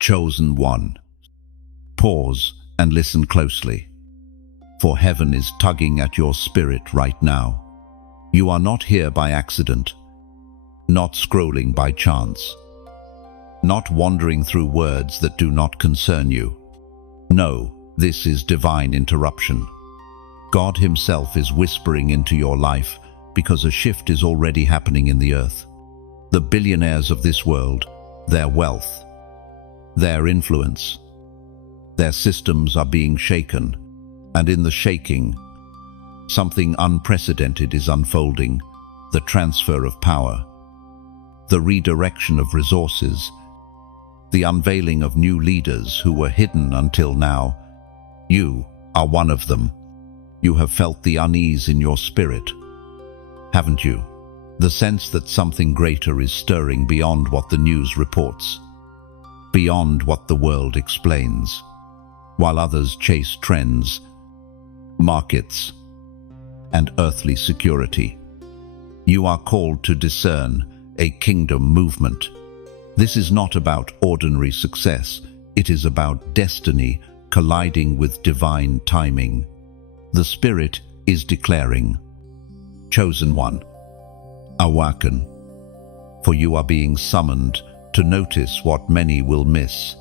Chosen one. Pause and listen closely, for heaven is tugging at your spirit right now. You are not here by accident, not scrolling by chance, not wandering through words that do not concern you. No, this is divine interruption. God Himself is whispering into your life because a shift is already happening in the earth. The billionaires of this world, their wealth, their influence, their systems are being shaken, and in the shaking, something unprecedented is unfolding: the transfer of power, the redirection of resources, the unveiling of new leaders who were hidden until now. You are one of them. You have felt the unease in your spirit, haven't you? The sense that something greater is stirring beyond what the news reports, beyond what the world explains. While others chase trends, markets, and earthly security, you are called to discern a kingdom movement. This is not about ordinary success. It is about destiny colliding with divine timing. The Spirit is declaring, "Chosen one, awaken," for you are being summoned to notice what many will miss.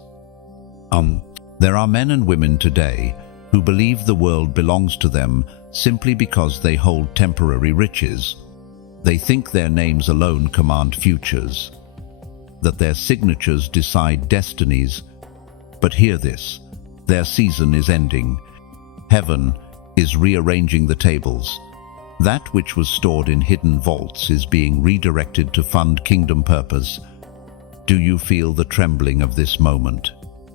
There are men and women today who believe the world belongs to them simply because they hold temporary riches. They think their names alone command futures, that their signatures decide destinies. But hear this: their season is ending. Heaven is rearranging the tables. That which was stored in hidden vaults is being redirected to fund kingdom purpose. Do you feel the trembling of this moment?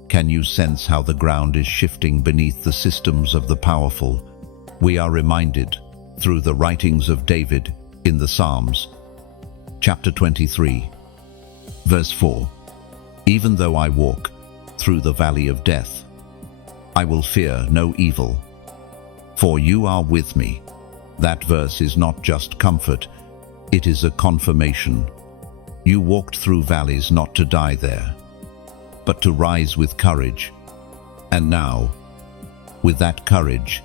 Can you sense how the ground is shifting beneath the systems of the powerful? We are reminded through the writings of David in the Psalms, chapter 23, verse 4, "Even though I walk through the valley of death, I will fear no evil, for you are with me." That verse is not just comfort, it is a confirmation. You walked through valleys not to die there, but to rise with courage. And now, with that courage,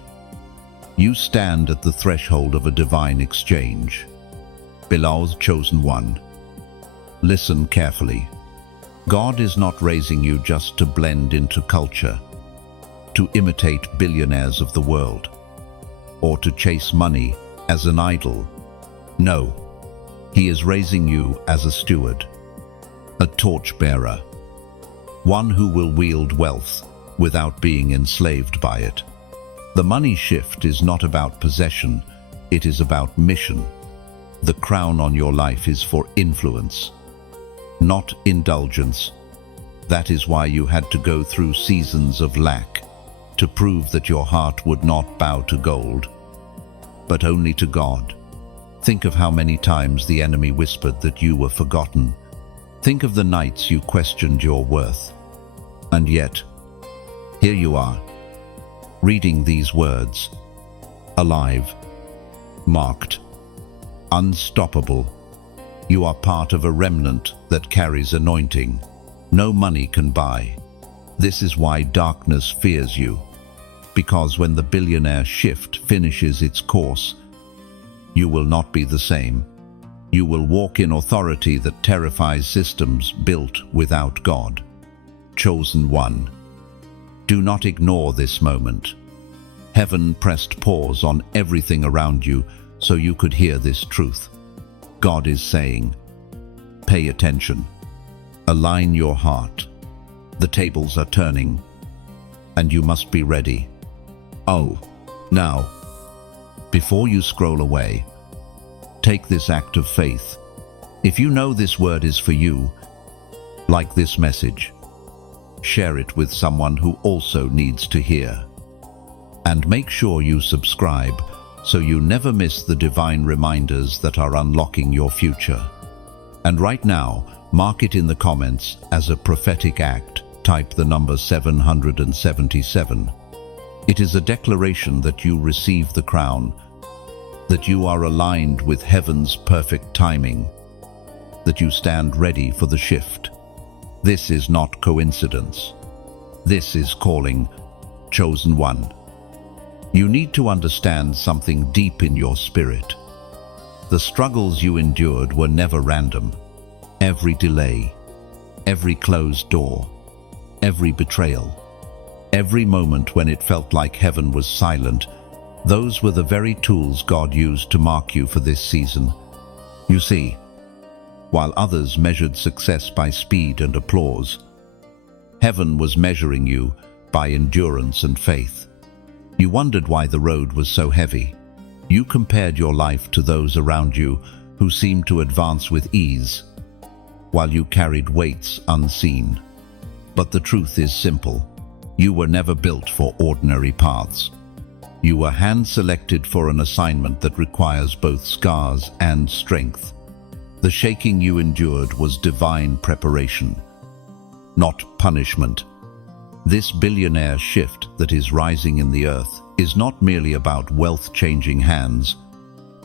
you stand at the threshold of a divine exchange. Beloved chosen one, listen carefully. God is not raising you just to blend into culture, to imitate billionaires of the world, or to chase money as an idol. No, He is raising you as a steward, a torchbearer, one who will wield wealth without being enslaved by it. The money shift is not about possession, it is about mission. The crown on your life is for influence, not indulgence. That is why you had to go through seasons of lack, to prove that your heart would not bow to gold, but only to God. Think of how many times the enemy whispered that you were forgotten. Think of the nights you questioned your worth. And yet, here you are, reading these words, alive, marked, unstoppable. You are part of a remnant that carries anointing no money can buy. This is why darkness fears you, because when the billionaire shift finishes its course, you will not be the same. You will walk in authority that terrifies systems built without God. Chosen one, do not ignore this moment. Heaven pressed pause on everything around you so you could hear this truth. God is saying, pay attention. Align your heart. The tables are turning, and you must be ready. Oh, now, before you scroll away, take this act of faith. If you know this word is for you, like this message, share it with someone who also needs to hear. And make sure you subscribe so you never miss the divine reminders that are unlocking your future. And right now, mark it in the comments as a prophetic act. Type the number 777. It is a declaration that you receive the crown, that you are aligned with heaven's perfect timing, that you stand ready for the shift. This is not coincidence. This is calling, chosen one. You need to understand something deep in your spirit. The struggles you endured were never random. Every delay, every closed door, every betrayal, every moment when it felt like heaven was silent, those were the very tools God used to mark you for this season. You see, while others measured success by speed and applause, heaven was measuring you by endurance and faith. You wondered why the road was so heavy. You compared your life to those around you who seemed to advance with ease, while you carried weights unseen. But the truth is simple. You were never built for ordinary paths. You were hand-selected for an assignment that requires both scars and strength. The shaking you endured was divine preparation, not punishment. This billionaire shift that is rising in the earth is not merely about wealth-changing hands.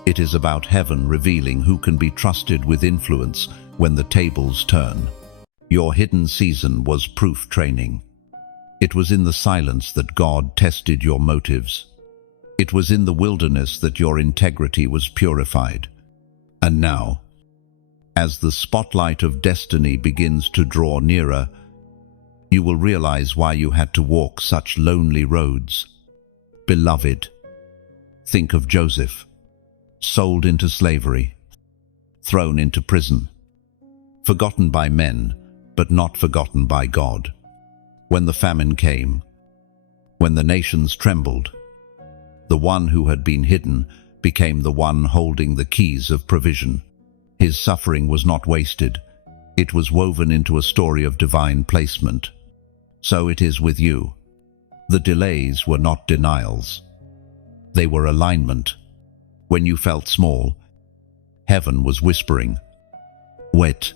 It is about heaven revealing who can be trusted with influence when the tables turn. Your hidden season was proof training. It was in the silence that God tested your motives. It was in the wilderness that your integrity was purified. And now, as the spotlight of destiny begins to draw nearer, you will realize why you had to walk such lonely roads. Beloved, think of Joseph, sold into slavery, thrown into prison, forgotten by men, but not forgotten by God. When the famine came, when the nations trembled, the one who had been hidden became the one holding the keys of provision. His suffering was not wasted. It was woven into a story of divine placement. So it is with you. The delays were not denials. They were alignment. When you felt small, heaven was whispering, "Wait,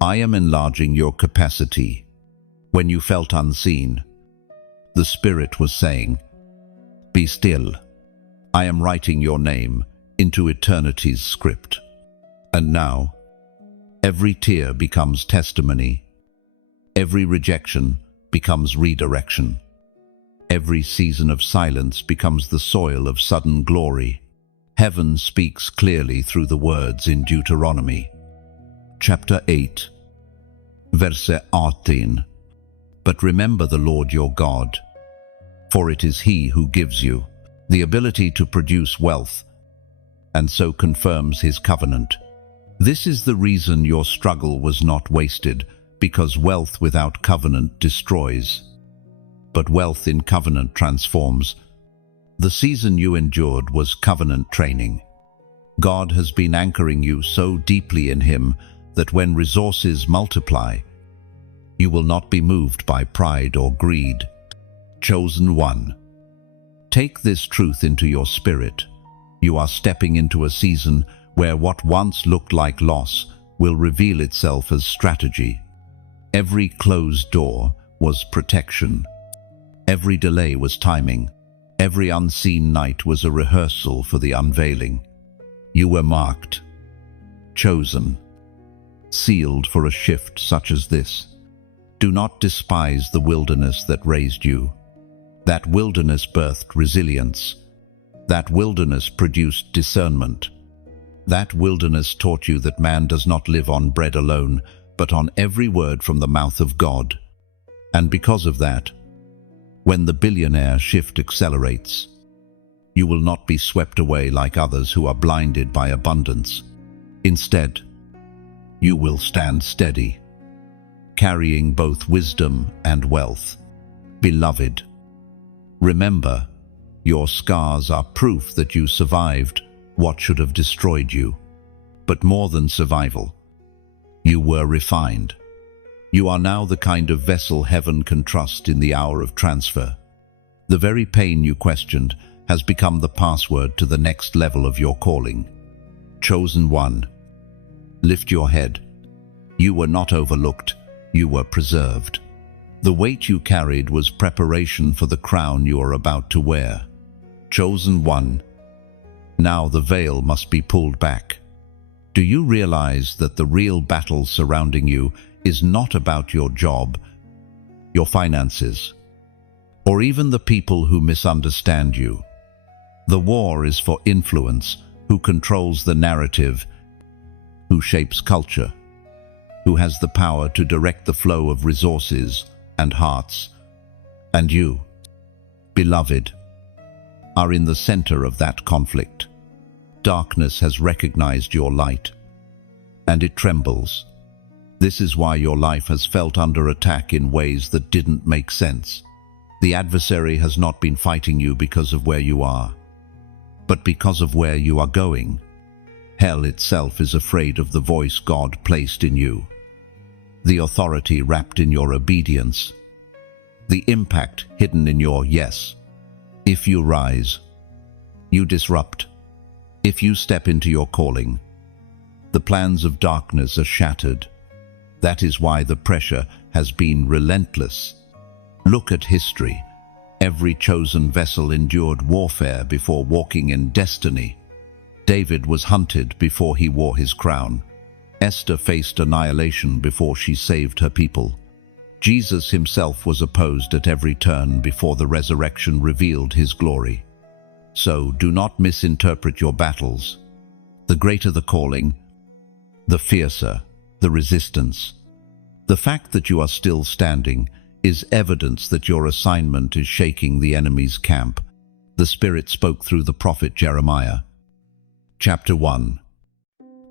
I am enlarging your capacity." When you felt unseen, the Spirit was saying, "Be still. I am writing your name into eternity's script." And now, every tear becomes testimony. Every rejection becomes redirection. Every season of silence becomes the soil of sudden glory. Heaven speaks clearly through the words in Deuteronomy. Chapter 8, Verse 18. But remember the Lord your God, for it is He who gives you the ability to produce wealth, and so confirms His covenant. This is the reason your struggle was not wasted, because wealth without covenant destroys, but wealth in covenant transforms. The season you endured was covenant training. God has been anchoring you so deeply in Him that when resources multiply, you will not be moved by pride or greed. Chosen one, take this truth into your spirit. You are stepping into a season where what once looked like loss will reveal itself as strategy. Every closed door was protection. Every delay was timing. Every unseen night was a rehearsal for the unveiling. You were marked, chosen, sealed for a shift such as this. Do not despise the wilderness that raised you. That wilderness birthed resilience. That wilderness produced discernment. That wilderness taught you that man does not live on bread alone, but on every word from the mouth of God. And because of that, when the billionaire shift accelerates, you will not be swept away like others who are blinded by abundance. Instead, you will stand steady, carrying both wisdom and wealth. Beloved, remember, your scars are proof that you survived what should have destroyed you. But more than survival, you were refined. You are now the kind of vessel heaven can trust in the hour of transfer. The very pain you questioned has become the password to the next level of your calling. Chosen one, lift your head. You were not overlooked, you were preserved. The weight you carried was preparation for the crown you are about to wear. Chosen one, now the veil must be pulled back. Do you realize that the real battle surrounding you is not about your job, your finances, or even the people who misunderstand you. The war is for influence, who controls the narrative, who shapes culture, who has the power to direct the flow of resources and hearts. And you, beloved, are in the center of that conflict. Darkness has recognized your light, and it trembles. This is why your life has felt under attack in ways that didn't make sense. The adversary has not been fighting you because of where you are, but because of where you are going. Hell itself is afraid of the voice God placed in you, the authority wrapped in your obedience, the impact hidden in your yes. If you rise, you disrupt. If you step into your calling, the plans of darkness are shattered. That is why the pressure has been relentless. Look at history. Every chosen vessel endured warfare before walking in destiny. David was hunted before he wore his crown. Esther faced annihilation before she saved her people. Jesus himself was opposed at every turn before the resurrection revealed his glory. So do not misinterpret your battles. The greater the calling, the fiercer the resistance. The fact that you are still standing is evidence that your assignment is shaking the enemy's camp. The Spirit spoke through the prophet Jeremiah. Chapter 1,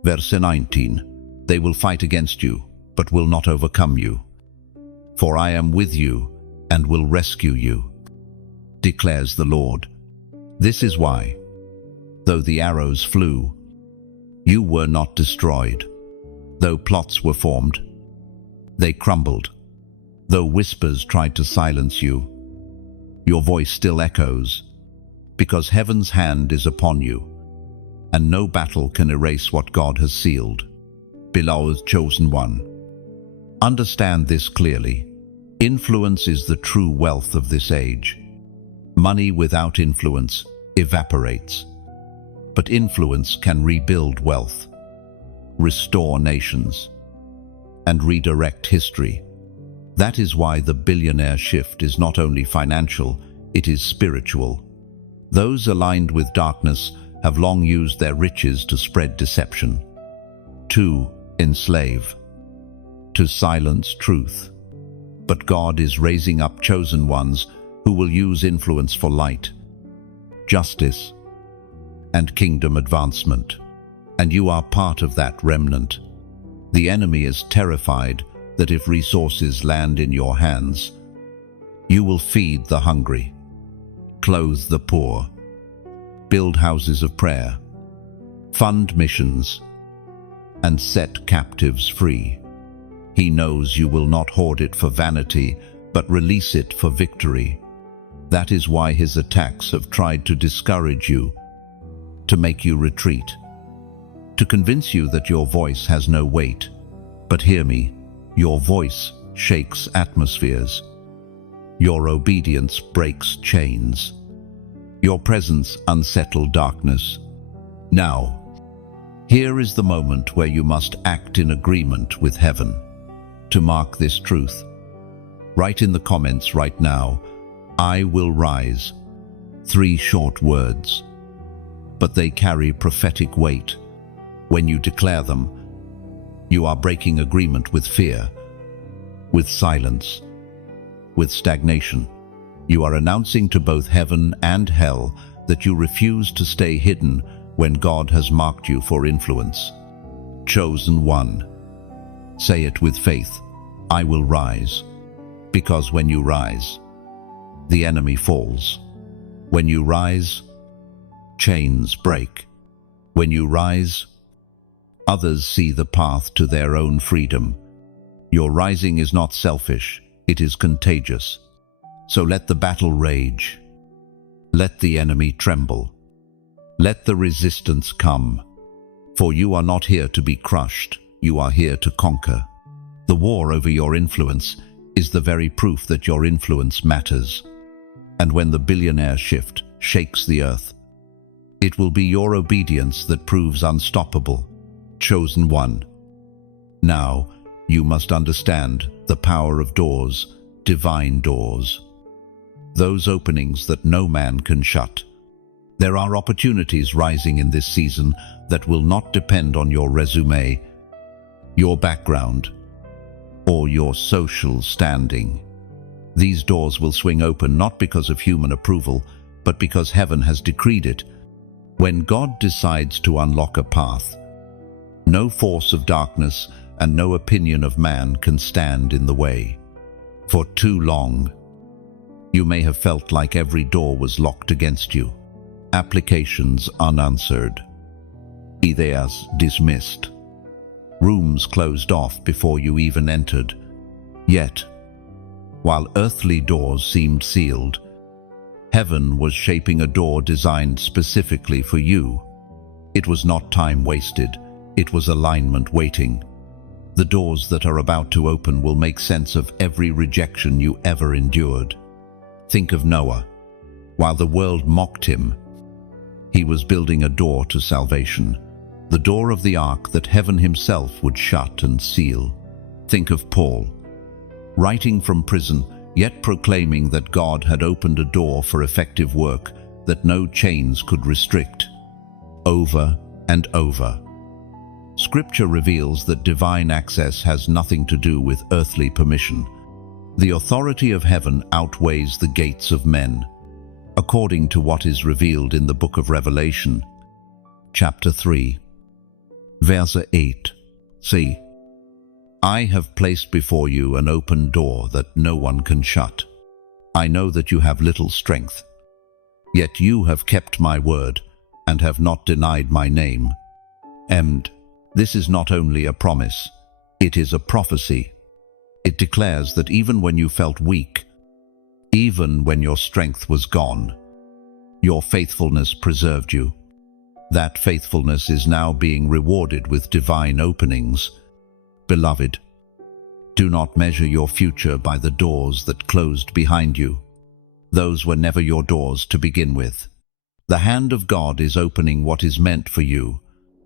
verse 19. They will fight against you, but will not overcome you. For I am with you and will rescue you, declares the Lord. This is why, though the arrows flew, you were not destroyed. Though plots were formed, they crumbled. Though whispers tried to silence you, your voice still echoes, because heaven's hand is upon you, and no battle can erase what God has sealed. Beloved chosen one, understand this clearly. Influence is the true wealth of this age. Money without influence evaporates, but influence can rebuild wealth, restore nations, and redirect history. That is why the billionaire shift is not only financial, it is spiritual. Those aligned with darkness have long used their riches to spread deception, to enslave, to silence truth. But God is raising up chosen ones who will use influence for light, justice, and kingdom advancement. And you are part of that remnant. The enemy is terrified that if resources land in your hands, you will feed the hungry, clothe the poor, build houses of prayer, fund missions, and set captives free. He knows you will not hoard it for vanity, but release it for victory. That is why his attacks have tried to discourage you, to make you retreat, to convince you that your voice has no weight. But hear me, your voice shakes atmospheres. Your obedience breaks chains. Your presence unsettles darkness. Now, here is the moment where you must act in agreement with heaven. To mark this truth, write in the comments right now, I will rise. 3 short words, but they carry prophetic weight. When you declare them, you are breaking agreement with fear, with silence, with stagnation. You are announcing to both heaven and hell that you refuse to stay hidden when God has marked you for influence. Chosen one. Say it with faith. I will rise. Because when you rise, the enemy falls. When you rise, chains break. When you rise, others see the path to their own freedom. Your rising is not selfish, it is contagious. So let the battle rage. Let the enemy tremble. Let the resistance come. For you are not here to be crushed, you are here to conquer. The war over your influence is the very proof that your influence matters. And when the billionaire shift shakes the earth, it will be your obedience that proves unstoppable. Chosen one. Now, you must understand the power of doors, divine doors. Those openings that no man can shut. There are opportunities rising in this season that will not depend on your resume, your background, or your social standing. These doors will swing open not because of human approval, but because heaven has decreed it. When God decides to unlock a path, no force of darkness and no opinion of man can stand in the way. For too long, you may have felt like every door was locked against you, applications unanswered, ideas dismissed, rooms closed off before you even entered. Yet, while earthly doors seemed sealed, heaven was shaping a door designed specifically for you. It was not time wasted, it was alignment waiting. The doors that are about to open will make sense of every rejection you ever endured. Think of Noah. While the world mocked him, he was building a door to salvation, the door of the ark that heaven himself would shut and seal. Think of Paul, writing from prison, yet proclaiming that God had opened a door for effective work that no chains could restrict. Over and over. Scripture reveals that divine access has nothing to do with earthly permission. The authority of heaven outweighs the gates of men, according to what is revealed in the book of Revelation, chapter 3, verse 8. See, I have placed before you an open door that no one can shut. I know that you have little strength, yet you have kept my word and have not denied my name. And this is not only a promise, it is a prophecy. It declares that even when you felt weak, even when your strength was gone, your faithfulness preserved you. That faithfulness is now being rewarded with divine openings. Beloved, do not measure your future by the doors that closed behind you. Those were never your doors to begin with. The hand of God is opening what is meant for you,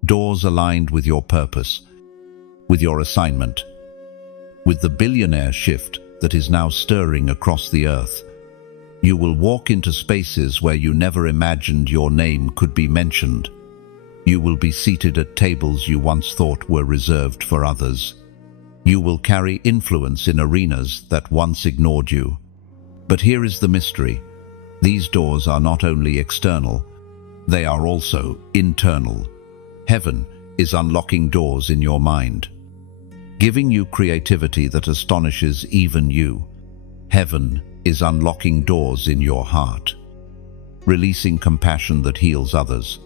doors aligned with your purpose, with your assignment, with the billionaire shift that is now stirring across the earth. You will walk into spaces where you never imagined your name could be mentioned. You will be seated at tables you once thought were reserved for others. You will carry influence in arenas that once ignored you. But here is the mystery. These doors are not only external, they are also internal. Heaven is unlocking doors in your mind, giving you creativity that astonishes even you. Heaven is unlocking doors in your heart, releasing compassion that heals others.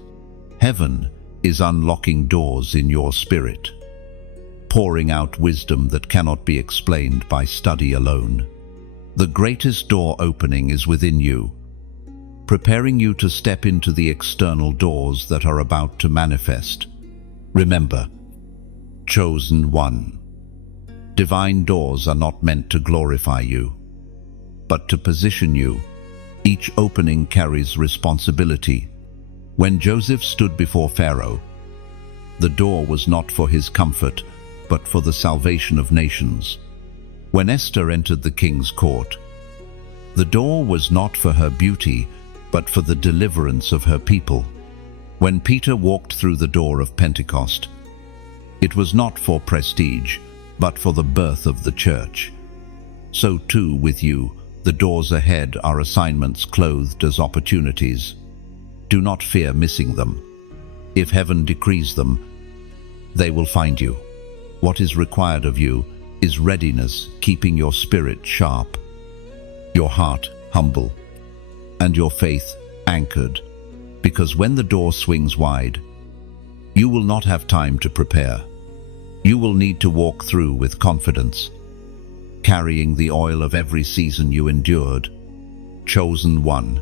Heaven is unlocking doors in your spirit, pouring out wisdom that cannot be explained by study alone. The greatest door opening is within you, preparing you to step into the external doors that are about to manifest. Remember, chosen one. Divine doors are not meant to glorify you, but to position you. Each opening carries responsibility. When Joseph stood before Pharaoh, the door was not for his comfort, but for the salvation of nations. When Esther entered the king's court, the door was not for her beauty, but for the deliverance of her people. When Peter walked through the door of Pentecost, it was not for prestige, but for the birth of the church. So too with you, the doors ahead are assignments clothed as opportunities. Do not fear missing them. If heaven decrees them, they will find you. What is required of you is readiness, keeping your spirit sharp, your heart humble, and your faith anchored, because when the door swings wide, you will not have time to prepare. You will need to walk through with confidence, carrying the oil of every season you endured. Chosen one,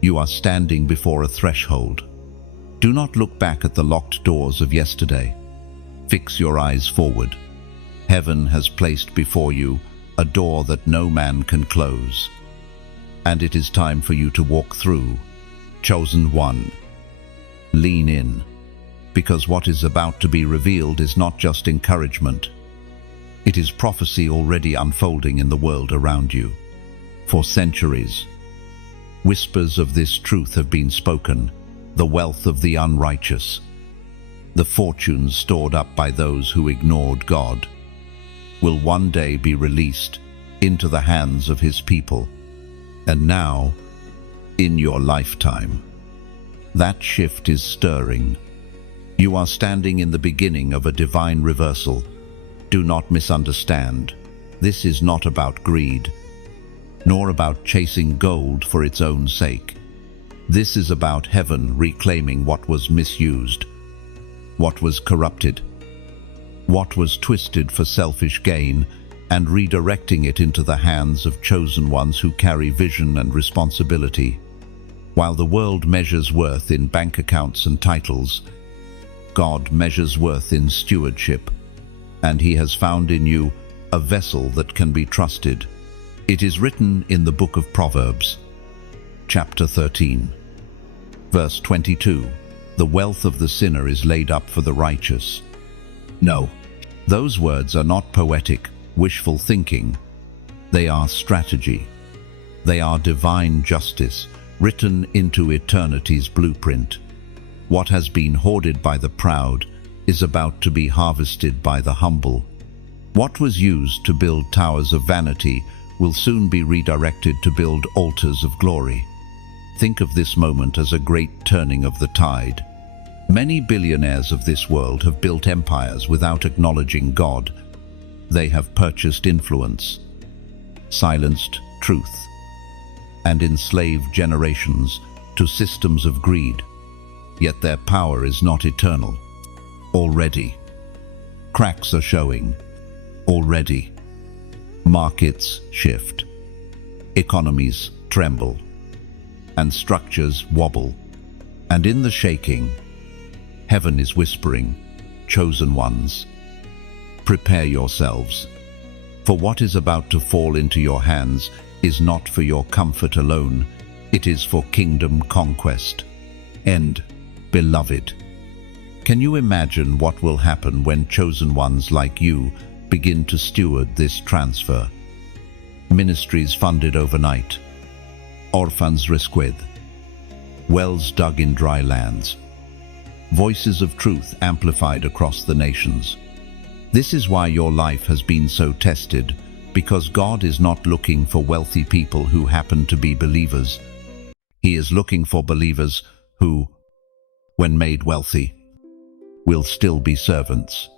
you are standing before a threshold. Do not look back at the locked doors of yesterday. Fix your eyes forward. Heaven has placed before you a door that no man can close, and it is time for you to walk through. Chosen one, lean in, because what is about to be revealed is not just encouragement, It is prophecy already unfolding in the world around you. For centuries, whispers of this truth have been spoken: the wealth of the unrighteous, the fortunes stored up by those who ignored God, will one day be released into the hands of His people. And now, in your lifetime, that shift is stirring. You are standing in the beginning of a divine reversal. Do not misunderstand. This is not about greed, nor about chasing gold for its own sake. This is about heaven reclaiming what was misused, what was corrupted, what was twisted for selfish gain, and redirecting it into the hands of chosen ones who carry vision and responsibility. While the world measures worth in bank accounts and titles, God measures worth in stewardship, and He has found in you a vessel that can be trusted. It is written in the book of Proverbs, chapter 13, verse 22, "The wealth of the sinner is laid up for the righteous." No, those words are not poetic, wishful thinking. They are strategy. They are divine justice, written into eternity's blueprint. What has been hoarded by the proud is about to be harvested by the humble. What was used to build towers of vanity will soon be redirected to build altars of glory. Think of this moment as a great turning of the tide. Many billionaires of this world have built empires without acknowledging God. They have purchased influence, silenced truth, and enslaved generations to systems of greed. Yet their power is not eternal. Already, cracks are showing. Already, markets shift, economies tremble, and structures wobble. And in the shaking, heaven is whispering, "Chosen ones, prepare yourselves, for what is about to fall into your hands is not for your comfort alone, it is for kingdom conquest." End. Beloved, can you imagine what will happen when chosen ones like you begin to steward this transfer? Ministries funded overnight, orphans rescued, wells dug in dry lands, voices of truth amplified across the nations. This is why your life has been so tested, because God is not looking for wealthy people who happen to be believers. He is looking for believers who, when made wealthy, will still be servants.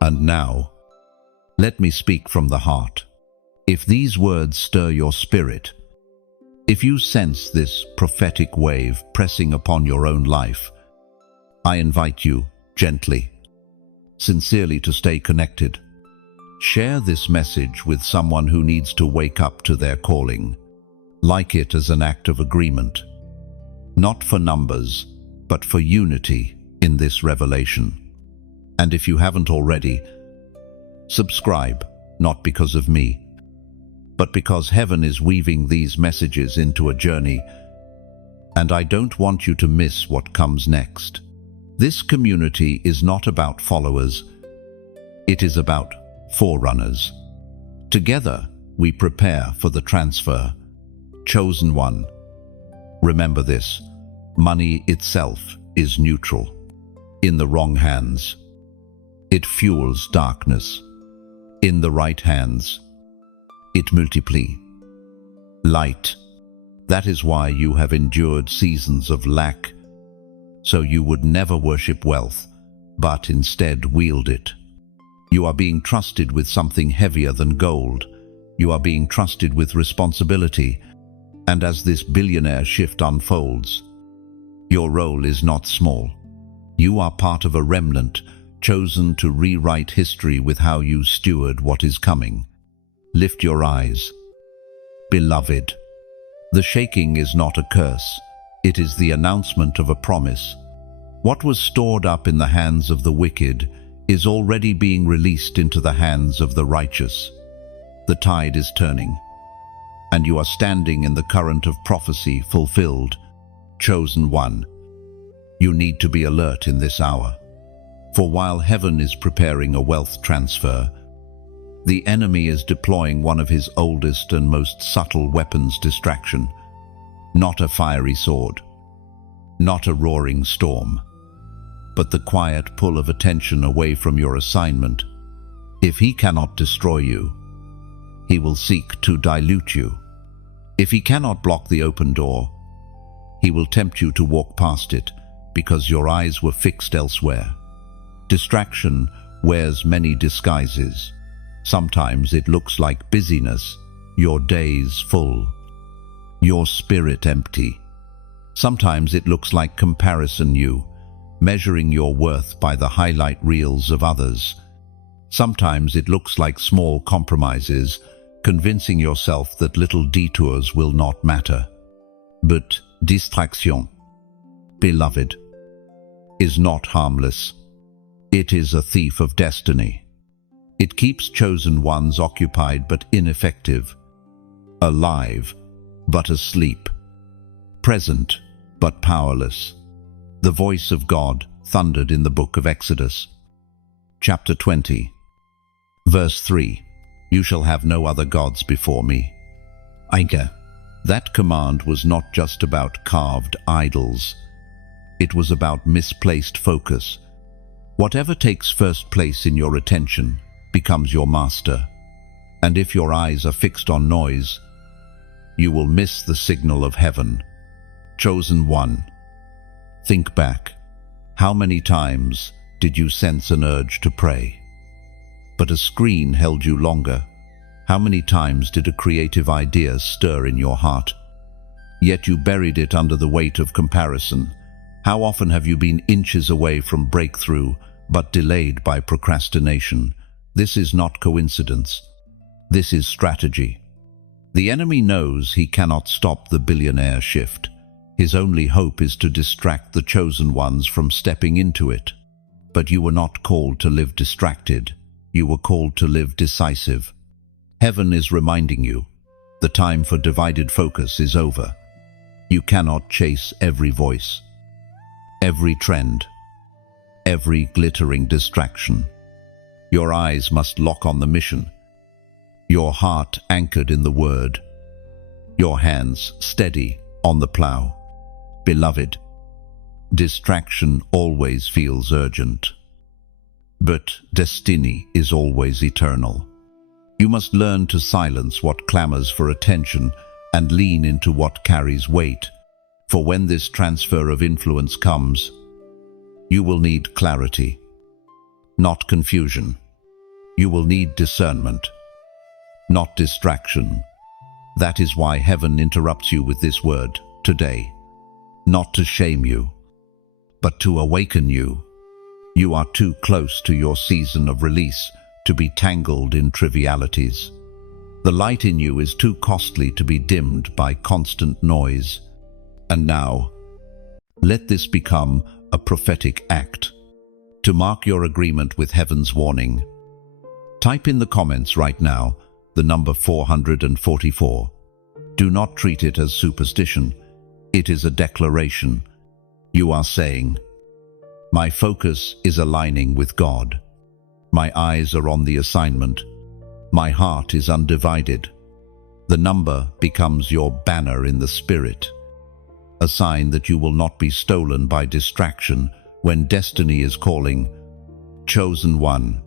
And now, let me speak from the heart. If these words stir your spirit, if you sense this prophetic wave pressing upon your own life, I invite you gently, sincerely to stay connected. Share this message with someone who needs to wake up to their calling. Like it as an act of agreement, not for numbers, but for unity in this revelation. And if you haven't already, subscribe, not because of me, but because heaven is weaving these messages into a journey, and I don't want you to miss what comes next. This community is not about followers, it is about forerunners. Together, we prepare for the transfer. Chosen one, remember this: money itself is neutral. In the wrong hands, it fuels darkness. In the right hands, it multiplies light. That is why you have endured seasons of lack, so you would never worship wealth, but instead wield it. You are being trusted with something heavier than gold. You are being trusted with responsibility. And as this billionaire shift unfolds, your role is not small. You are part of a remnant chosen to rewrite history with how you steward what is coming. Lift your eyes. Beloved, the shaking is not a curse. It is the announcement of a promise. What was stored up in the hands of the wicked is already being released into the hands of the righteous. The tide is turning, and you are standing in the current of prophecy fulfilled. Chosen one, you need to be alert in this hour. For while heaven is preparing a wealth transfer, The enemy is deploying one of his oldest and most subtle weapons: distraction. Not a fiery sword, not a roaring storm, but the quiet pull of attention away from your assignment. If he cannot destroy you, he will seek to dilute you. If he cannot block the open door, he will tempt you to walk past it because your eyes were fixed elsewhere. Distraction wears many disguises. Sometimes it looks like busyness, your days full, your spirit empty. Sometimes it looks like comparison, you measuring your worth by the highlight reels of others. Sometimes it looks like small compromises, convincing yourself that little detours will not matter. But distraction, beloved, is not harmless. It is a thief of destiny. It keeps chosen ones occupied but ineffective, alive but asleep, present but powerless. The voice of God thundered in the book of Exodus, chapter 20, verse 3, "You shall have no other gods before me." That command was not just about carved idols. It was about misplaced focus. Whatever takes first place in your attention becomes your master. And if your eyes are fixed on noise, you will miss the signal of heaven. Chosen one, think back. How many times did you sense an urge to pray, but a screen held you longer? How many times did a creative idea stir in your heart, yet you buried it under the weight of comparison? How often have you been inches away from breakthrough, but delayed by procrastination? This is not coincidence. This is strategy. The enemy knows he cannot stop the billionaire shift. His only hope is to distract the chosen ones from stepping into it. But you were not called to live distracted. You were called to live decisive. Heaven is reminding you, the time for divided focus is over. You cannot chase every voice, every trend, every glittering distraction. Your eyes must lock on the mission, your heart anchored in the word, your hands steady on the plow. Beloved, distraction always feels urgent, but destiny is always eternal. You must learn to silence what clamors for attention and lean into what carries weight. For when this transfer of influence comes, you will need clarity, not confusion. You will need discernment, not distraction. That is why heaven interrupts you with this word today, not to shame you, but to awaken you. You are too close to your season of release to be tangled in trivialities. The light in you is too costly to be dimmed by constant noise. And now, let this become a prophetic act. To mark your agreement with heaven's warning, type in the comments right now the number 444. Do not treat it as superstition. It is a declaration. You are saying, my focus is aligning with God. My eyes are on the assignment. My heart is undivided. The number becomes your banner in the spirit, a sign that you will not be stolen by distraction when destiny is calling. Chosen one,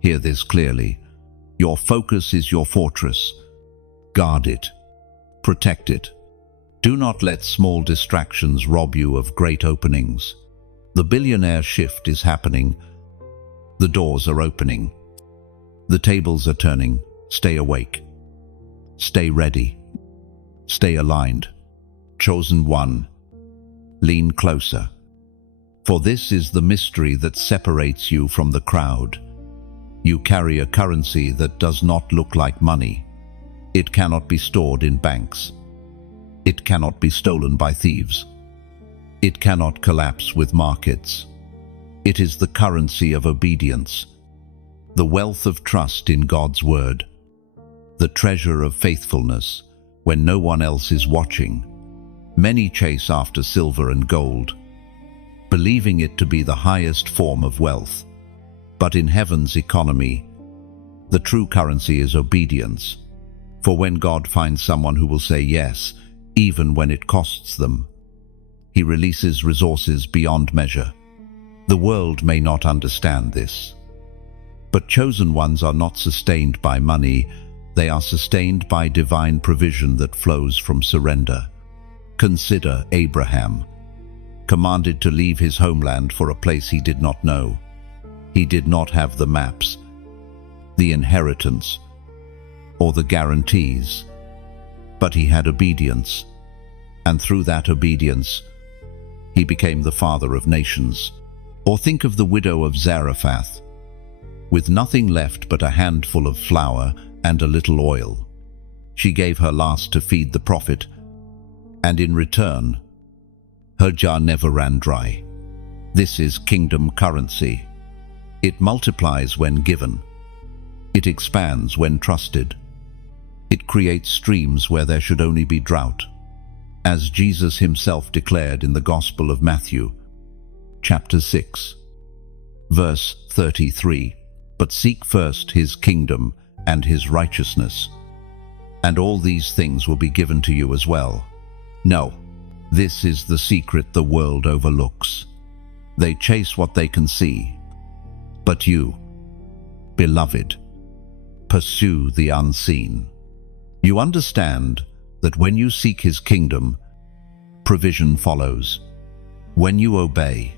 hear this clearly. Your focus is your fortress. Guard it. Protect it. Do not let small distractions rob you of great openings. The billionaire shift is happening. The doors are opening. The tables are turning. Stay awake. Stay ready. Stay aligned. Chosen one, lean closer. For this is the mystery that separates you from the crowd. You carry a currency that does not look like money. It cannot be stored in banks. It cannot be stolen by thieves. It cannot collapse with markets. It is the currency of obedience, the wealth of trust in God's word, the treasure of faithfulness when no one else is watching. Many chase after silver and gold, believing it to be the highest form of wealth. But in heaven's economy, The true currency is obedience. For when God finds someone who will say yes, even when it costs them, He releases resources beyond measure. The world may not understand this. But chosen ones are not sustained by money, they are sustained by divine provision that flows from surrender. Consider Abraham, commanded to leave his homeland for a place he did not know. He did not have the maps, the inheritance, or the guarantees, but he had obedience, and through that obedience, he became the father of nations. Or think of the widow of Zarephath, with nothing left but a handful of flour and a little oil. She gave her last to feed the prophet, and in return, her jar never ran dry. This is kingdom currency. It multiplies when given. It expands when trusted. It creates streams where there should only be drought. As Jesus himself declared in the Gospel of Matthew, chapter 6, verse 33, "But seek first his kingdom and his righteousness, and all these things will be given to you as well." No, this is the secret the world overlooks. They chase what they can see. But you, beloved, pursue the unseen. You understand that when you seek his kingdom, provision follows. When you obey,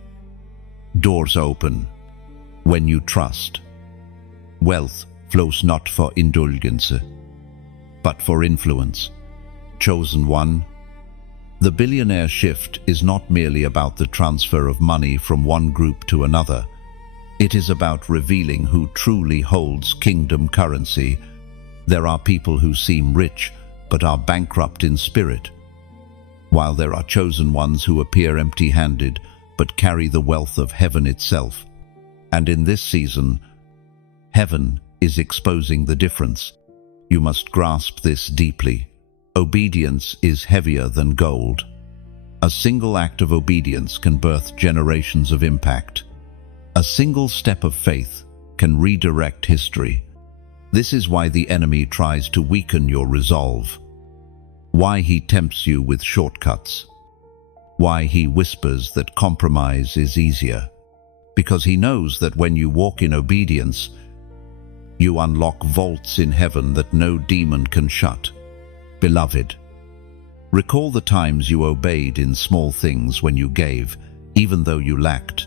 doors open. When you trust, wealth flows not for indulgence, but for influence. Chosen one, the billionaire shift is not merely about the transfer of money from one group to another. It is about revealing who truly holds kingdom currency. There are people who seem rich but are bankrupt in spirit, while there are chosen ones who appear empty-handed but carry the wealth of heaven itself. And in this season, heaven is exposing the difference. You must grasp this deeply. Obedience is heavier than gold. A single act of obedience can birth generations of impact. A single step of faith can redirect history. This is why the enemy tries to weaken your resolve, why he tempts you with shortcuts, why he whispers that compromise is easier. Because he knows that when you walk in obedience, you unlock vaults in heaven that no demon can shut. Beloved, recall the times you obeyed in small things, when you gave, even though you lacked,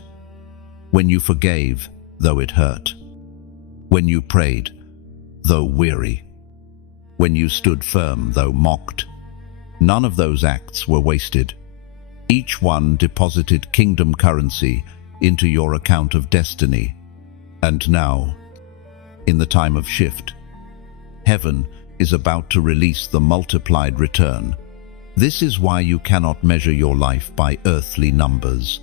when you forgave, though it hurt, when you prayed, though weary, when you stood firm, though mocked. None of those acts were wasted. Each one deposited kingdom currency into your account of destiny. And now, in the time of shift, heaven is about to release the multiplied return. This is why you cannot measure your life by earthly numbers.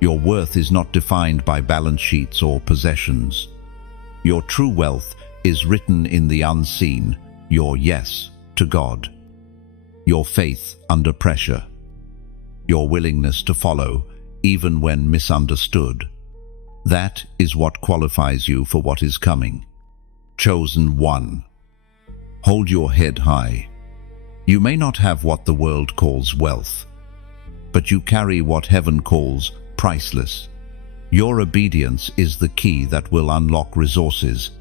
Your worth is not defined by balance sheets or possessions. Your true wealth is written in the unseen, your yes to God, your faith under pressure, your willingness to follow even when misunderstood. That is what qualifies you for what is coming. Chosen one, hold your head high. You may not have what the world calls wealth, but you carry what heaven calls priceless. Your obedience is the key that will unlock resources,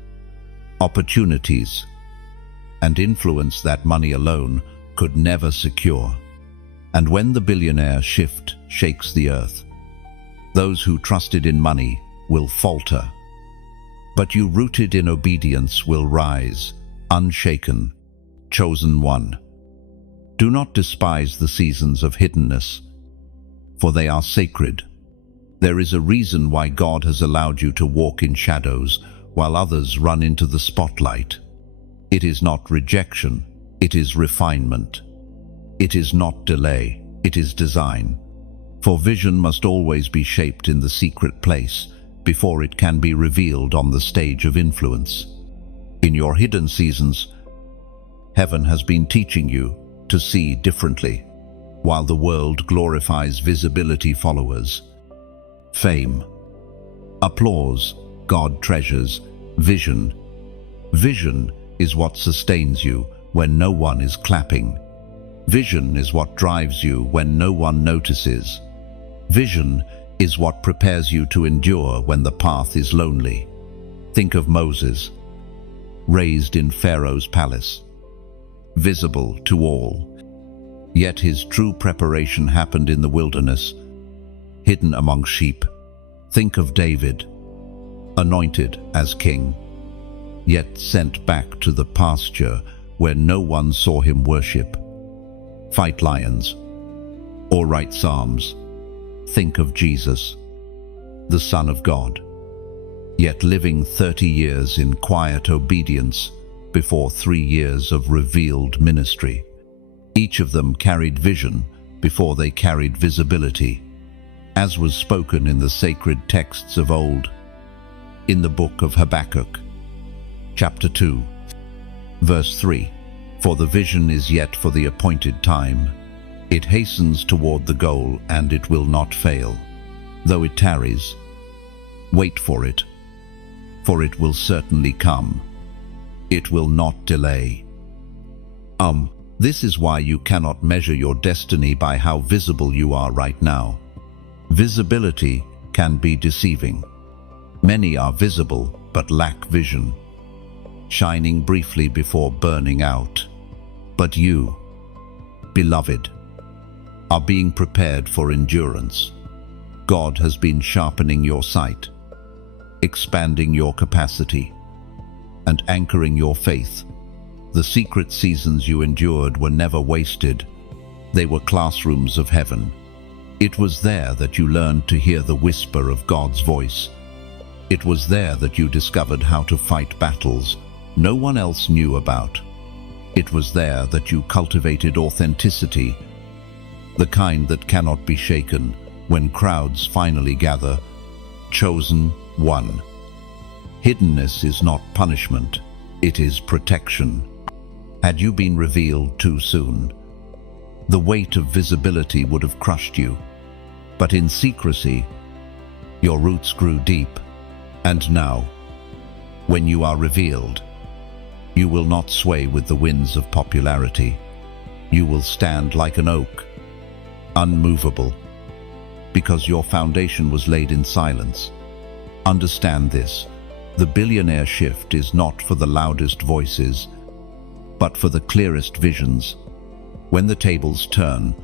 opportunities, and influence that money alone could never secure. And when the billionaire shift shakes the earth, those who trusted in money will falter, but you rooted in obedience will rise, unshaken. Chosen one, do not despise the seasons of hiddenness, for they are sacred. There is a reason why God has allowed you to walk in shadows while others run into the spotlight. It is not rejection, it is refinement. It is not delay, it is design. For vision must always be shaped in the secret place before it can be revealed on the stage of influence. In your hidden seasons, heaven has been teaching you to see differently, while the world glorifies visibility followers. Fame, applause, God treasures, vision, Vision is what sustains you when no one is clapping. Vision is what drives you when no one notices. Vision is what prepares you to endure when the path is lonely. Think of Moses, raised in Pharaoh's palace, visible to all. Yet his true preparation happened in the wilderness, hidden among sheep. Think of David, anointed as king, yet sent back to the pasture where no one saw him worship, fight lions, or write psalms. Think of Jesus, the Son of God, yet living 30 years in quiet obedience before 3 years of revealed ministry. Each of them carried vision before they carried visibility, as was spoken in the sacred texts of old. In the book of Habakkuk, chapter 2, verse 3, "For the vision is yet for the appointed time. It hastens toward the goal, and it will not fail. Though it tarries, wait for it, for it will certainly come. It will not delay." This is why you cannot measure your destiny by how visible you are right now. Visibility can be deceiving. Many are visible but lack vision, shining briefly before burning out. But you, beloved, are being prepared for endurance. God has been sharpening your sight, expanding your capacity, and anchoring your faith. The secret seasons you endured were never wasted. They were classrooms of heaven. It was there that you learned to hear the whisper of God's voice. It was there that you discovered how to fight battles no one else knew about. It was there that you cultivated authenticity, the kind that cannot be shaken when crowds finally gather. Chosen one. Hiddenness is not punishment, it is protection. Had you been revealed too soon, the weight of visibility would have crushed you. But in secrecy, your roots grew deep. And now, when you are revealed, you will not sway with the winds of popularity. You will stand like an oak, unmovable, because your foundation was laid in silence. Understand this: the billionaire shift is not for the loudest voices, but for the clearest visions. When the tables turn,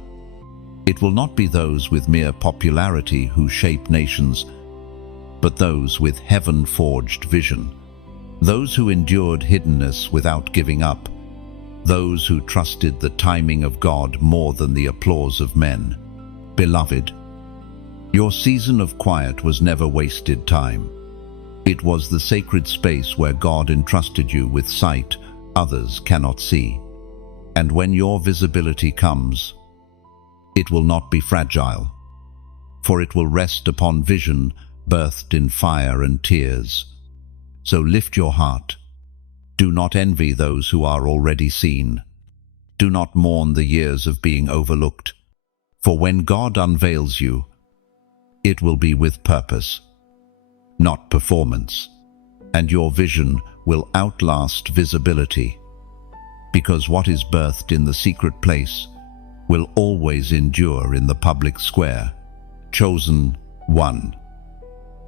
it will not be those with mere popularity who shape nations, but those with heaven-forged vision. Those who endured hiddenness without giving up. Those who trusted the timing of God more than the applause of men. Beloved, your season of quiet was never wasted time. It was the sacred space where God entrusted you with sight others cannot see. And when your visibility comes, it will not be fragile, for it will rest upon vision birthed in fire and tears. So lift your heart. Do not envy those who are already seen. Do not mourn the years of being overlooked, for when God unveils you, it will be with purpose, not performance, and your vision will outlast visibility, because what is birthed in the secret place will always endure in the public square. Chosen one.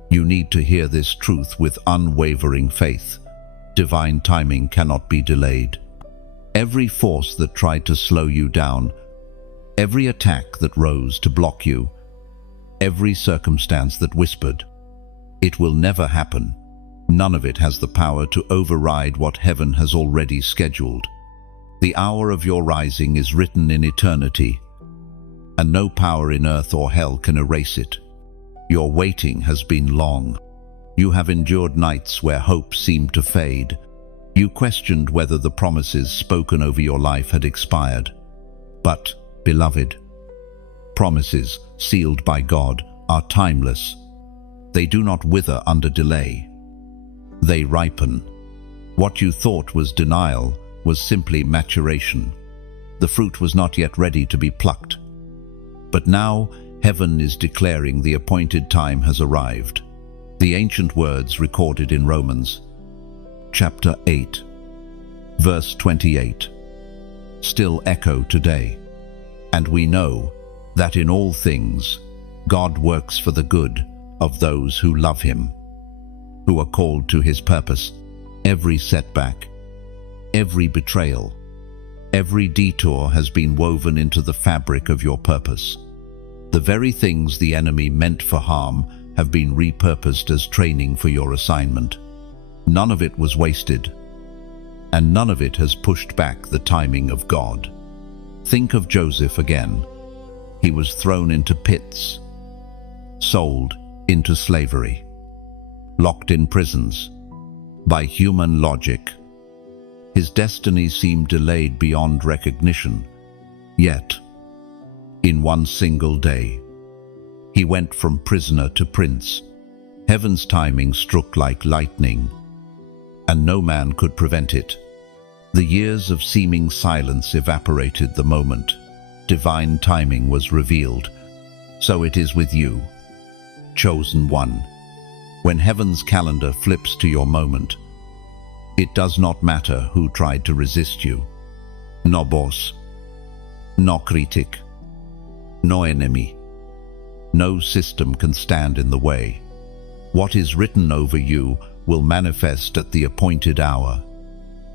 You need to hear this truth with unwavering faith. Divine timing cannot be delayed. Every force that tried to slow you down, every attack that rose to block you, every circumstance that whispered, "It will never happen," none of it has the power to override what heaven has already scheduled. The hour of your rising is written in eternity, and no power in earth or hell can erase it. Your waiting has been long. You have endured nights where hope seemed to fade. You questioned whether the promises spoken over your life had expired. But, beloved, promises sealed by God are timeless. They do not wither under delay. They ripen. What you thought was denial was simply maturation. The fruit was not yet ready to be plucked. But now, heaven is declaring the appointed time has arrived. The ancient words recorded in Romans, chapter 8, verse 28, still echo today. And we know that in all things God works for the good of those who love Him, who are called to His purpose. Every setback, every betrayal, every detour has been woven into the fabric of your purpose. The very things the enemy meant for harm have been repurposed as training for your assignment. None of it was wasted, and none of it has pushed back the timing of God. Think of Joseph again. He was thrown into pits, sold into slavery, locked in prisons. By human logic, his destiny seemed delayed beyond recognition. Yet, in one single day, he went from prisoner to prince. Heaven's timing struck like lightning, and no man could prevent it. The years of seeming silence evaporated the moment divine timing was revealed. So it is with you, chosen one. When heaven's calendar flips to your moment, it does not matter who tried to resist you. No boss, no critic, no enemy. No system can stand in the way. What is written over you will manifest at the appointed hour.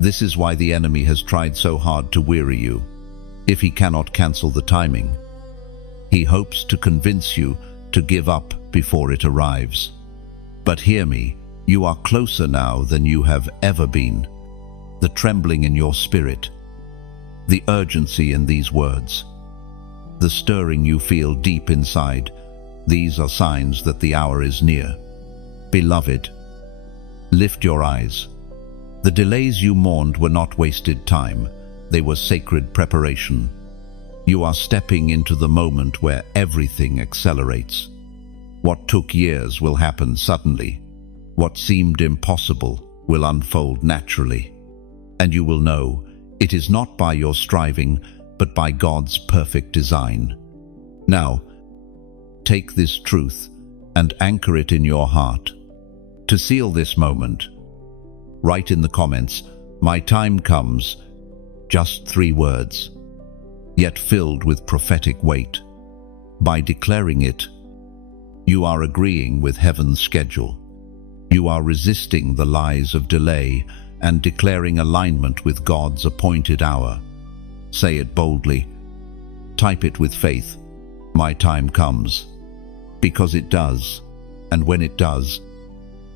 This is why the enemy has tried so hard to weary you. If he cannot cancel the timing, he hopes to convince you to give up before it arrives. But hear me, you are closer now than you have ever been. The trembling in your spirit, the urgency in these words, the stirring you feel deep inside, these are signs that the hour is near. Beloved, lift your eyes. The delays you mourned were not wasted time, they were sacred preparation. You are stepping into the moment where everything accelerates. What took years will happen suddenly. What seemed impossible will unfold naturally. And you will know it is not by your striving, but by God's perfect design. Now, take this truth and anchor it in your heart. To seal this moment, write in the comments, "My time comes," just 3 words, yet filled with prophetic weight. By declaring it, you are agreeing with heaven's schedule. You are resisting the lies of delay and declaring alignment with God's appointed hour. Say it boldly. Type it with faith. My time comes. Because it does. And when it does,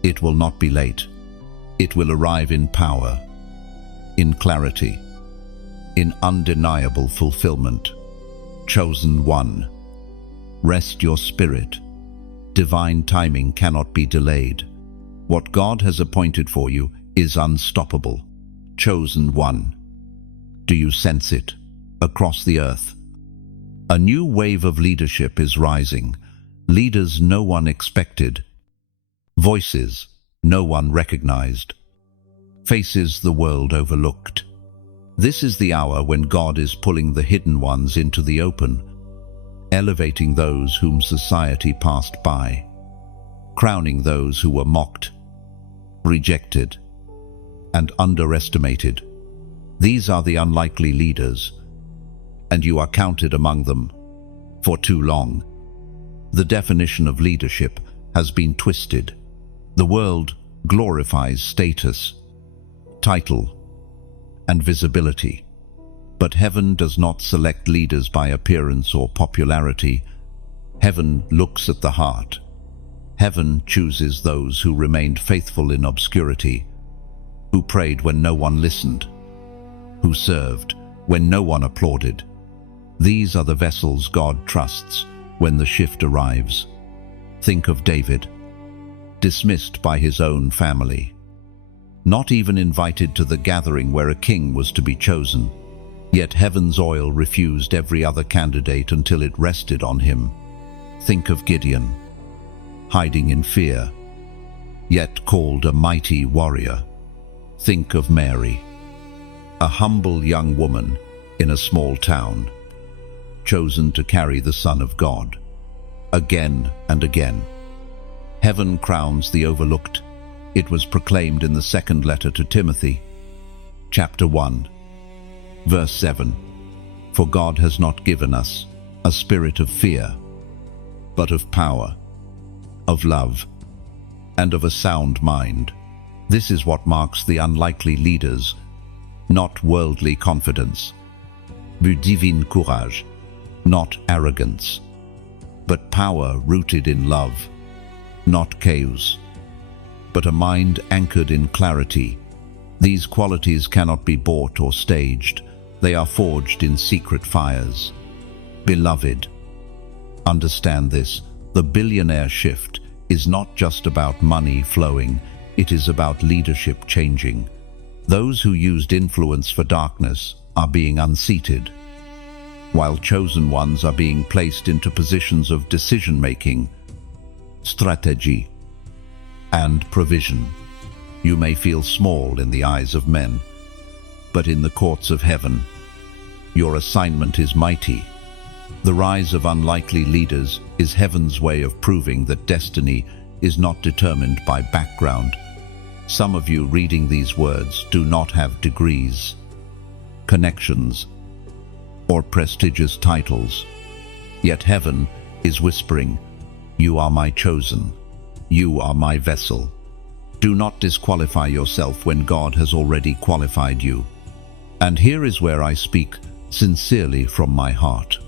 it will not be late. It will arrive in power, in clarity, in undeniable fulfillment. Chosen one, rest your spirit. Divine timing cannot be delayed. What God has appointed for you is unstoppable. Chosen one. Do you sense it? Across the earth, a new wave of leadership is rising. Leaders no one expected. Voices no one recognized. Faces the world overlooked. This is the hour when God is pulling the hidden ones into the open, elevating those whom society passed by, crowning those who were mocked, rejected, and underestimated. These are the unlikely leaders, and you are counted among them. For too long, the definition of leadership has been twisted. The world glorifies status, title, and visibility. But heaven does not select leaders by appearance or popularity. Heaven looks at the heart. Heaven chooses those who remained faithful in obscurity, who prayed when no one listened, who served when no one applauded. These are the vessels God trusts when the shift arrives. Think of David, dismissed by his own family, not even invited to the gathering where a king was to be chosen. Yet heaven's oil refused every other candidate until it rested on him. Think of Gideon, hiding in fear, yet called a mighty warrior. Think of Mary, a humble young woman in a small town, chosen to carry the Son of God. Again and again, heaven crowns the overlooked, It was proclaimed in the second letter to Timothy, chapter 1, verse 7. For God has not given us a spirit of fear, but of power, of love, and of a sound mind. This is what marks the unlikely leaders, not worldly confidence, du divin courage, not arrogance, but power rooted in love, not chaos, but a mind anchored in clarity. These qualities cannot be bought or staged. They are forged in secret fires. Beloved, understand this. The billionaire shift is not just about money flowing. It is about leadership changing. Those who used influence for darkness are being unseated, while chosen ones are being placed into positions of decision-making, strategy, and provision. You may feel small in the eyes of men, but in the courts of heaven, your assignment is mighty. The rise of unlikely leaders is heaven's way of proving that destiny is not determined by background. Some of you reading these words do not have degrees, connections, or prestigious titles. Yet heaven is whispering, "You are my chosen. You are my vessel." Do not disqualify yourself when God has already qualified you. And here is where I speak sincerely from my heart.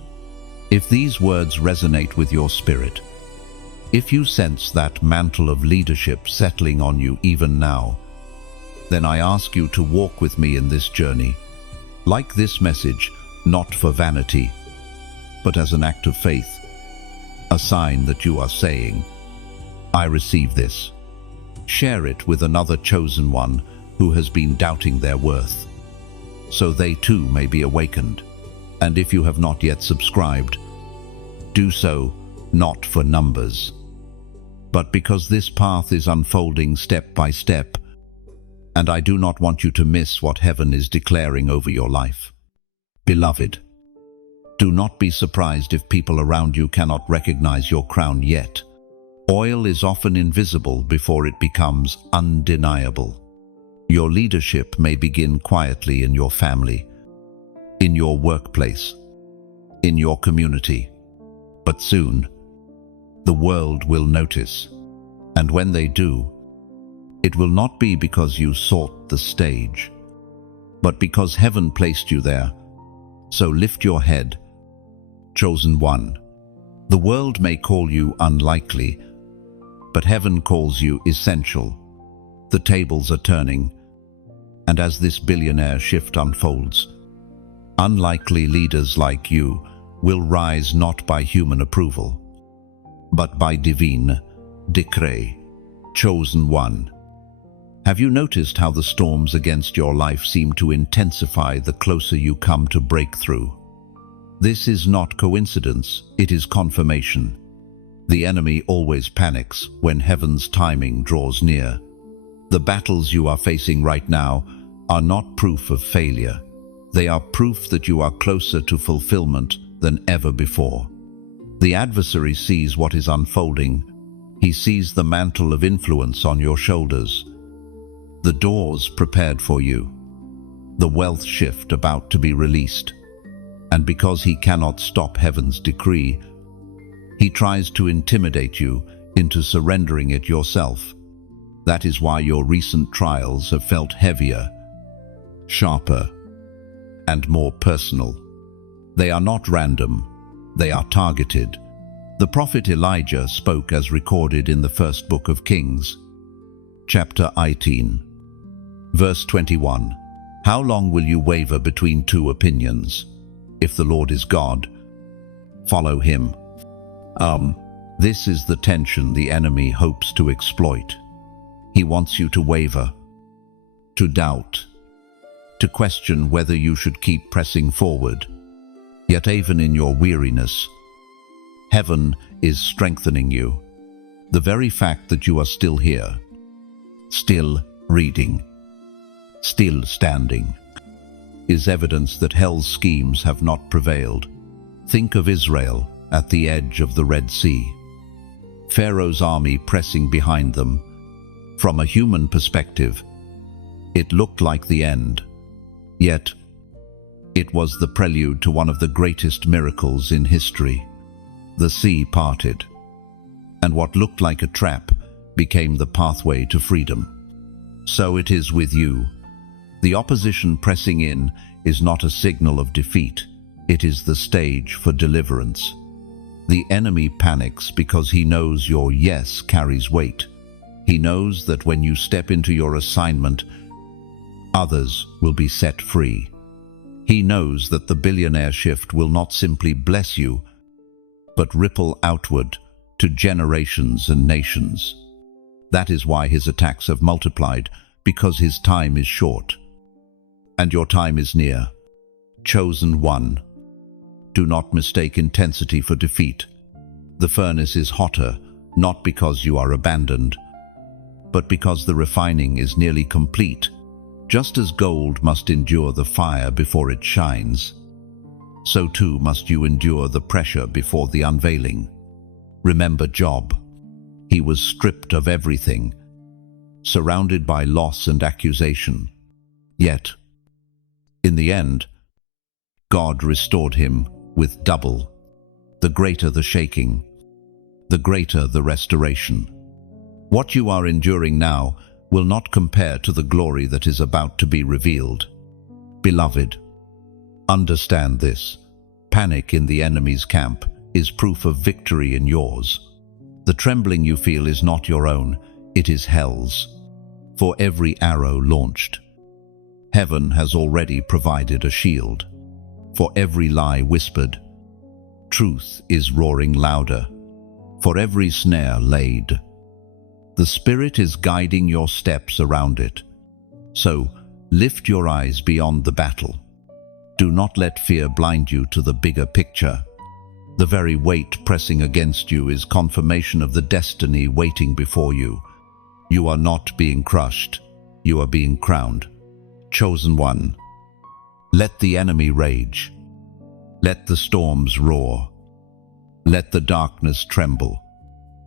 If these words resonate with your spirit, if you sense that mantle of leadership settling on you even now, then I ask you to walk with me in this journey. Like this message, not for vanity, but as an act of faith, a sign that you are saying, "I receive this." Share it with another chosen one who has been doubting their worth, so they too may be awakened. And if you have not yet subscribed, do so not for numbers, but because this path is unfolding step by step, and I do not want you to miss what heaven is declaring over your life. Beloved, do not be surprised if people around you cannot recognize your crown yet. Oil is often invisible before it becomes undeniable. Your leadership may begin quietly in your family, in your workplace, in your community, but soon the world will notice. And when they do, it will not be because you sought the stage, but because heaven placed you there. So lift your head, chosen one. The world may call you unlikely, but heaven calls you essential. The tables are turning, and as this billionaire shift unfolds, unlikely leaders like you will rise not by human approval, but by divine decree. Chosen one. Have you noticed how the storms against your life seem to intensify the closer you come to breakthrough? This is not coincidence, it is confirmation. The enemy always panics when heaven's timing draws near. The battles you are facing right now are not proof of failure. They are proof that you are closer to fulfillment than ever before. The adversary sees what is unfolding. He sees the mantle of influence on your shoulders, the doors prepared for you, the wealth shift about to be released. And because he cannot stop heaven's decree, he tries to intimidate you into surrendering it yourself. That is why your recent trials have felt heavier, sharper, and more personal. They are not random, they are targeted. The prophet Elijah spoke as recorded in the first book of Kings, chapter 18, verse 21. How long will you waver between two opinions? If the Lord is God, follow him. This is the tension the enemy hopes to exploit. He wants you to waver, to doubt, to question whether you should keep pressing forward. Yet even in your weariness, heaven is strengthening you. The very fact that you are still here, still reading, still standing, is evidence that hell's schemes have not prevailed. Think of Israel at the edge of the Red Sea, Pharaoh's army pressing behind them, From a human perspective, it looked like the end. Yet, it was the prelude to one of the greatest miracles in history. The sea parted, and what looked like a trap became the pathway to freedom. So it is with you. The opposition pressing in is not a signal of defeat. It is the stage for deliverance. The enemy panics because he knows your yes carries weight. He knows that when you step into your assignment, others will be set free. He knows that the billionaire shift will not simply bless you, but ripple outward to generations and nations. That is why his attacks have multiplied, because his time is short. And your time is near. Chosen one. Do not mistake intensity for defeat. The furnace is hotter, not because you are abandoned, but because the refining is nearly complete. Just as gold must endure the fire before it shines, so too must you endure the pressure before the unveiling. Remember Job. He was stripped of everything, surrounded by loss and accusation. Yet, in the end, God restored him with double. The greater the shaking, the greater the restoration. What you are enduring now will not compare to the glory that is about to be revealed. Beloved, understand this. Panic in the enemy's camp is proof of victory in yours. The trembling you feel is not your own, it is hell's. For every arrow launched, heaven has already provided a shield. For every lie whispered, truth is roaring louder. For every snare laid, the Spirit is guiding your steps around it. So, lift your eyes beyond the battle. Do not let fear blind you to the bigger picture. The very weight pressing against you is confirmation of the destiny waiting before you. You are not being crushed. You are being crowned. Chosen one. Let the enemy rage. Let the storms roar. Let the darkness tremble.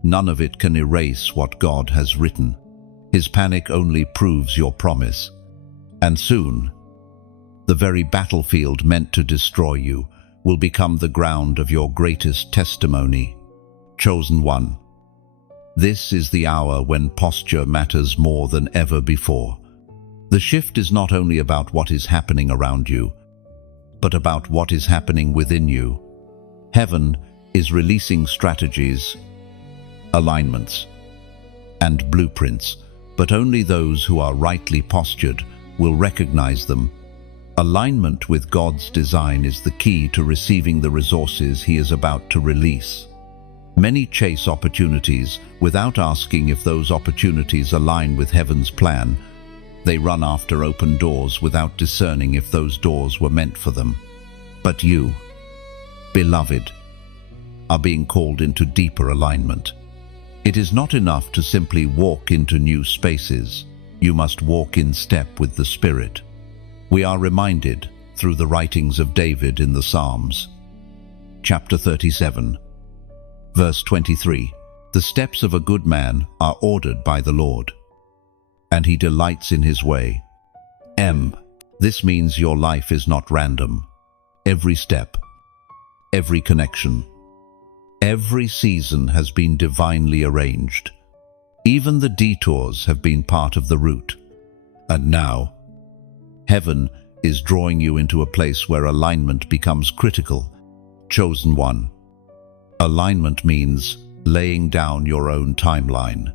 None of it can erase what God has written. His panic only proves your promise. And soon, the very battlefield meant to destroy you will become the ground of your greatest testimony. Chosen one. This is the hour when posture matters more than ever before. The shift is not only about what is happening around you, but about what is happening within you. Heaven is releasing strategies, alignments, and blueprints, but only those who are rightly postured will recognize them. Alignment with God's design is the key to receiving the resources He is about to release. Many chase opportunities without asking if those opportunities align with Heaven's plan. They run after open doors without discerning if those doors were meant for them. But you, beloved, are being called into deeper alignment. It is not enough to simply walk into new spaces. You must walk in step with the Spirit. We are reminded through the writings of David in the Psalms. Chapter 37, verse 23. The steps of a good man are ordered by the Lord, and He delights in His way. This means your life is not random. Every step, every connection, every season has been divinely arranged. Even the detours have been part of the route. And now, Heaven is drawing you into a place where alignment becomes critical. Chosen one. Alignment means laying down your own timeline.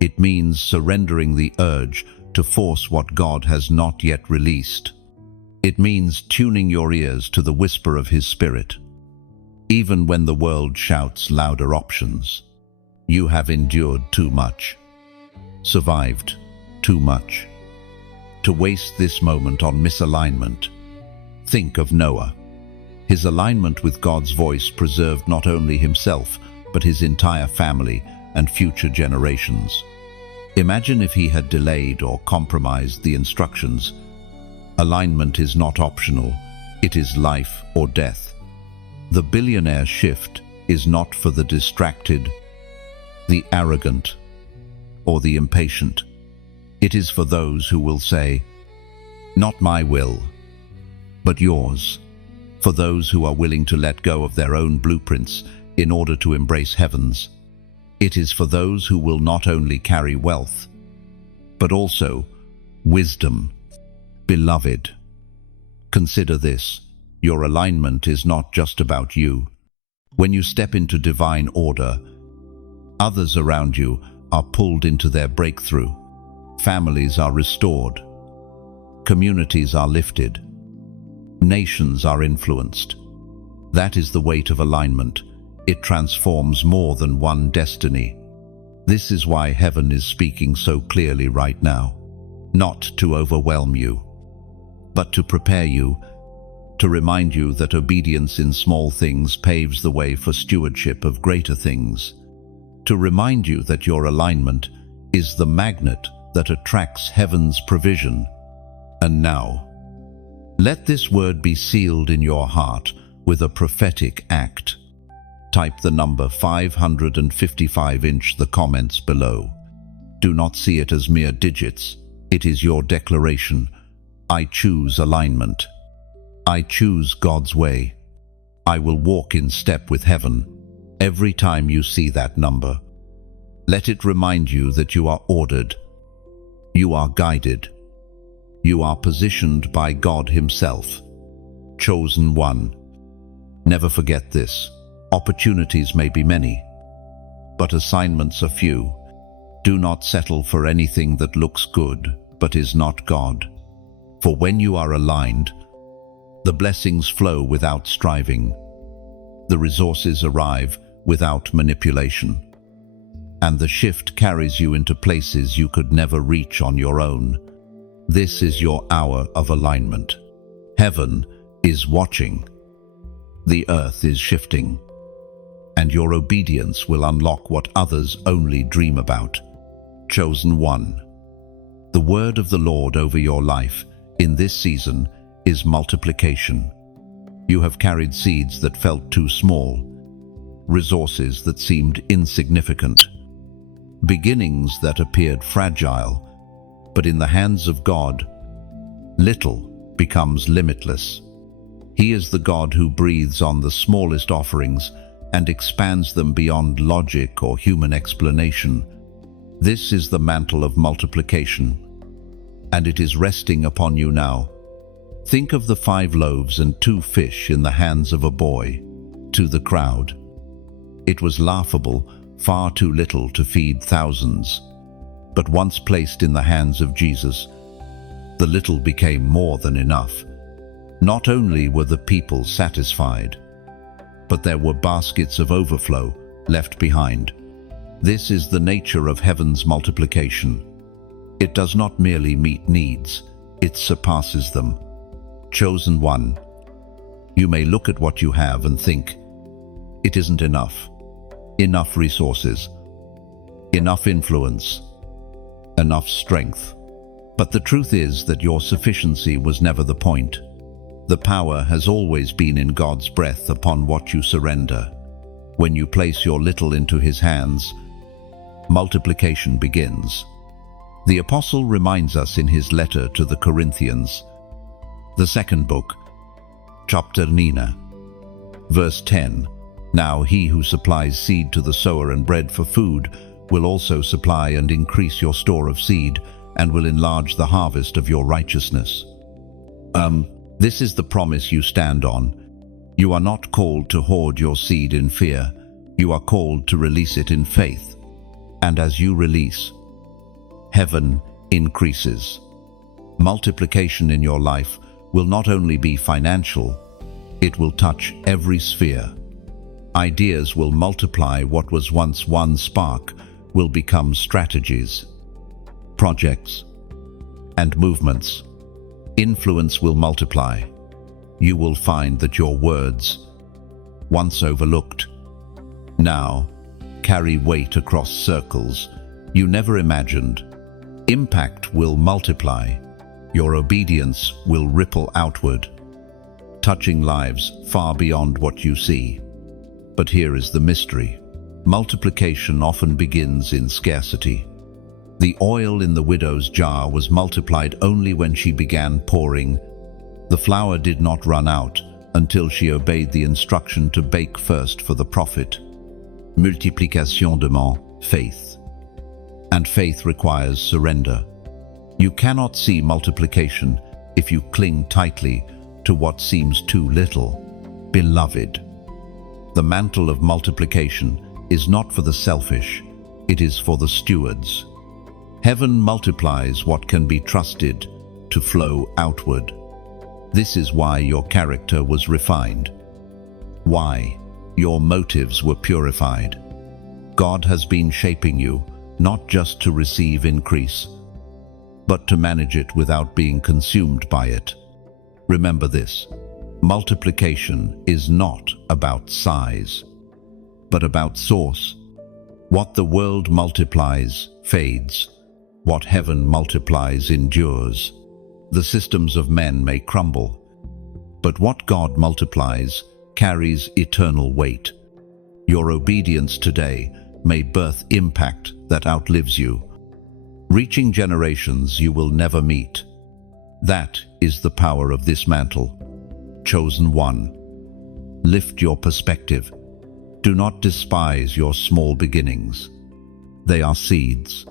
It means surrendering the urge to force what God has not yet released. It means tuning your ears to the whisper of His Spirit. Even when the world shouts louder options, you have endured too much, survived too much, to waste this moment on misalignment. Think of Noah. His alignment with God's voice preserved not only himself, but his entire family and future generations. Imagine if he had delayed or compromised the instructions. Alignment is not optional, it is life or death. The billionaire shift is not for the distracted, the arrogant, or the impatient. It is for those who will say, "Not my will, but yours." For those who are willing to let go of their own blueprints in order to embrace heaven's. It is for those who will not only carry wealth, but also wisdom. Beloved, consider this. Your alignment is not just about you. When you step into divine order, others around you are pulled into their breakthrough. Families are restored. Communities are lifted. Nations are influenced. That is the weight of alignment. It transforms more than one destiny. This is why heaven is speaking so clearly right now. Not to overwhelm you, but to prepare you, to remind you that obedience in small things paves the way for stewardship of greater things. To remind you that your alignment is the magnet that attracts heaven's provision. And now, let this word be sealed in your heart with a prophetic act. Type the number 555 in the comments below. Do not see it as mere digits. It is your declaration. I choose alignment. I choose God's way. I will walk in step with heaven. Every time you see that number, let it remind you that you are ordered. You are guided. You are positioned by God Himself. Chosen one. Never forget this. Opportunities may be many, but assignments are few. Do not settle for anything that looks good, but is not God. For when you are aligned, the blessings flow without striving. The resources arrive without manipulation. And the shift carries you into places you could never reach on your own. This is your hour of alignment. Heaven is watching. The earth is shifting. And your obedience will unlock what others only dream about. Chosen one. The word of the Lord over your life in this season is multiplication. You have carried seeds that felt too small, resources that seemed insignificant, beginnings that appeared fragile, but in the hands of God, little becomes limitless. He is the God who breathes on the smallest offerings and expands them beyond logic or human explanation. This is the mantle of multiplication, and it is resting upon you now. Think of the 5 loaves and 2 fish in the hands of a boy. To the crowd, it was laughable, far too little to feed thousands. But once placed in the hands of Jesus, the little became more than enough. Not only were the people satisfied, but there were baskets of overflow left behind. This is the nature of heaven's multiplication. It does not merely meet needs, it surpasses them. Chosen one. You may look at what you have and think, it isn't enough. Enough resources, enough influence, enough strength. But the truth is that your sufficiency was never the point. The power has always been in God's breath upon what you surrender. When you place your little into His hands, multiplication begins. The Apostle reminds us in his letter to the Corinthians, the 2nd book, chapter 9, verse 10, "Now he who supplies seed to the sower and bread for food will also supply and increase your store of seed and will enlarge the harvest of your righteousness." This is the promise you stand on. You are not called to hoard your seed in fear. You are called to release it in faith. And as you release, heaven increases. Multiplication in your life will not only be financial, it will touch every sphere. Ideas will multiply. What was once one spark will become strategies, projects, and movements. Influence will multiply. You will find that your words, once overlooked, now carry weight across circles you never imagined. Impact will multiply. Your obedience will ripple outward, touching lives far beyond what you see. But here is the mystery. Multiplication often begins in scarcity. The oil in the widow's jar was multiplied only when she began pouring. The flour did not run out until she obeyed the instruction to bake first for the prophet. Multiplication demande faith. And faith requires surrender. You cannot see multiplication if you cling tightly to what seems too little. Beloved, the mantle of multiplication is not for the selfish, it is for the stewards. Heaven multiplies what can be trusted to flow outward. This is why your character was refined, why your motives were purified. God has been shaping you, not just to receive increase, but to manage it without being consumed by it. Remember this, multiplication is not about size, but about source. What the world multiplies fades, what heaven multiplies endures. The systems of men may crumble, but what God multiplies carries eternal weight. Your obedience today may birth impact that outlives you, reaching generations you will never meet. That is the power of this mantle. Chosen one. Lift your perspective. Do not despise your small beginnings. They are seeds,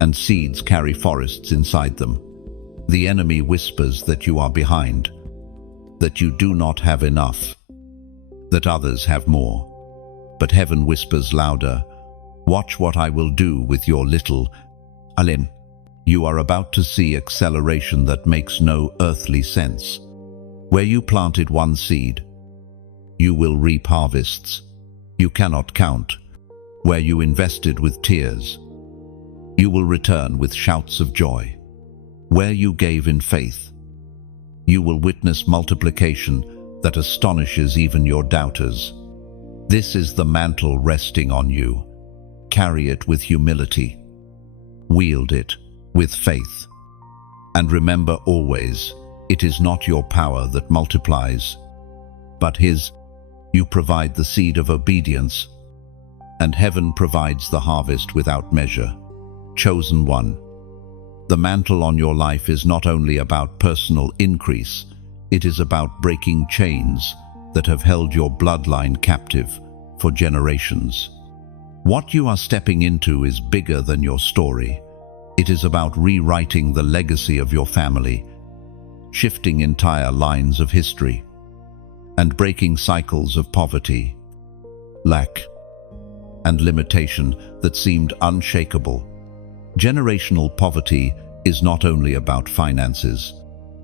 and seeds carry forests inside them. The enemy whispers that you are behind, that you do not have enough, that others have more. But heaven whispers louder, watch what I will do with your little. Alin, you are about to see acceleration that makes no earthly sense. Where you planted one seed, you will reap harvests you cannot count. Where you invested with tears, you will return with shouts of joy. Where you gave in faith, you will witness multiplication that astonishes even your doubters. This is the mantle resting on you. Carry it with humility. Wield it with faith. And remember always, it is not your power that multiplies, but His. You provide the seed of obedience, and heaven provides the harvest without measure. Chosen one. The mantle on your life is not only about personal increase, it is about breaking chains that have held your bloodline captive for generations. What you are stepping into is bigger than your story. It is about rewriting the legacy of your family, shifting entire lines of history, and breaking cycles of poverty, lack, and limitation that seemed unshakable. Generational poverty is not only about finances.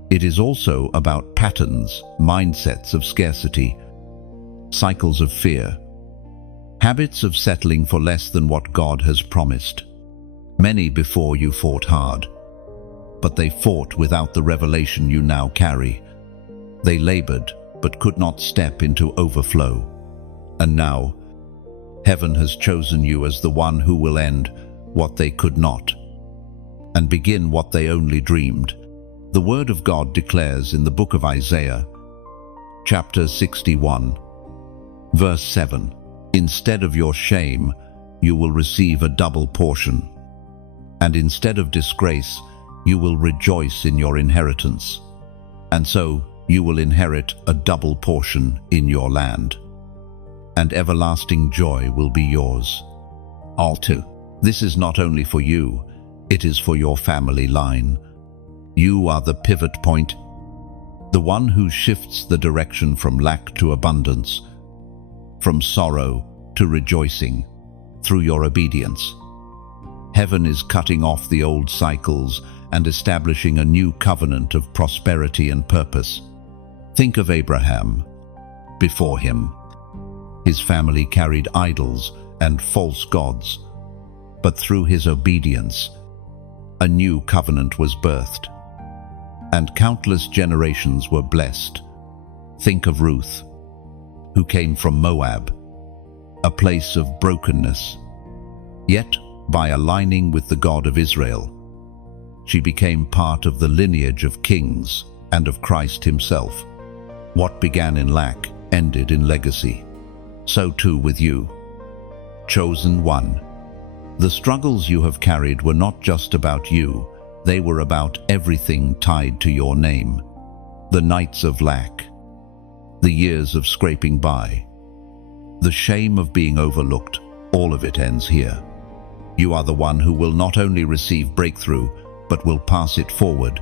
It is also about patterns, mindsets of scarcity, cycles of fear, habits of settling for less than what God has promised. Many before you fought hard, but they fought without the revelation you now carry. They labored, but could not step into overflow. And now, heaven has chosen you as the one who will end what they could not, and begin what they only dreamed. The Word of God declares in the book of Isaiah, chapter 61, verse 7, "Instead of your shame, you will receive a double portion, and instead of disgrace, you will rejoice in your inheritance. And so you will inherit a double portion in your land, and everlasting joy will be yours." Altu. This is not only for you, it is for your family line. You are the pivot point, the one who shifts the direction from lack to abundance, from sorrow to rejoicing, through your obedience. Heaven is cutting off the old cycles and establishing a new covenant of prosperity and purpose. Think of Abraham. Before him, his family carried idols and false gods, but through his obedience, a new covenant was birthed, and countless generations were blessed. Think of Ruth, who came from Moab, a place of brokenness. Yet, by aligning with the God of Israel, she became part of the lineage of kings and of Christ himself. What began in lack ended in legacy. So too with you. Chosen one. The struggles you have carried were not just about you, they were about everything tied to your name. The nights of lack, the years of scraping by, the shame of being overlooked, all of it ends here. You are the one who will not only receive breakthrough, but will pass it forward,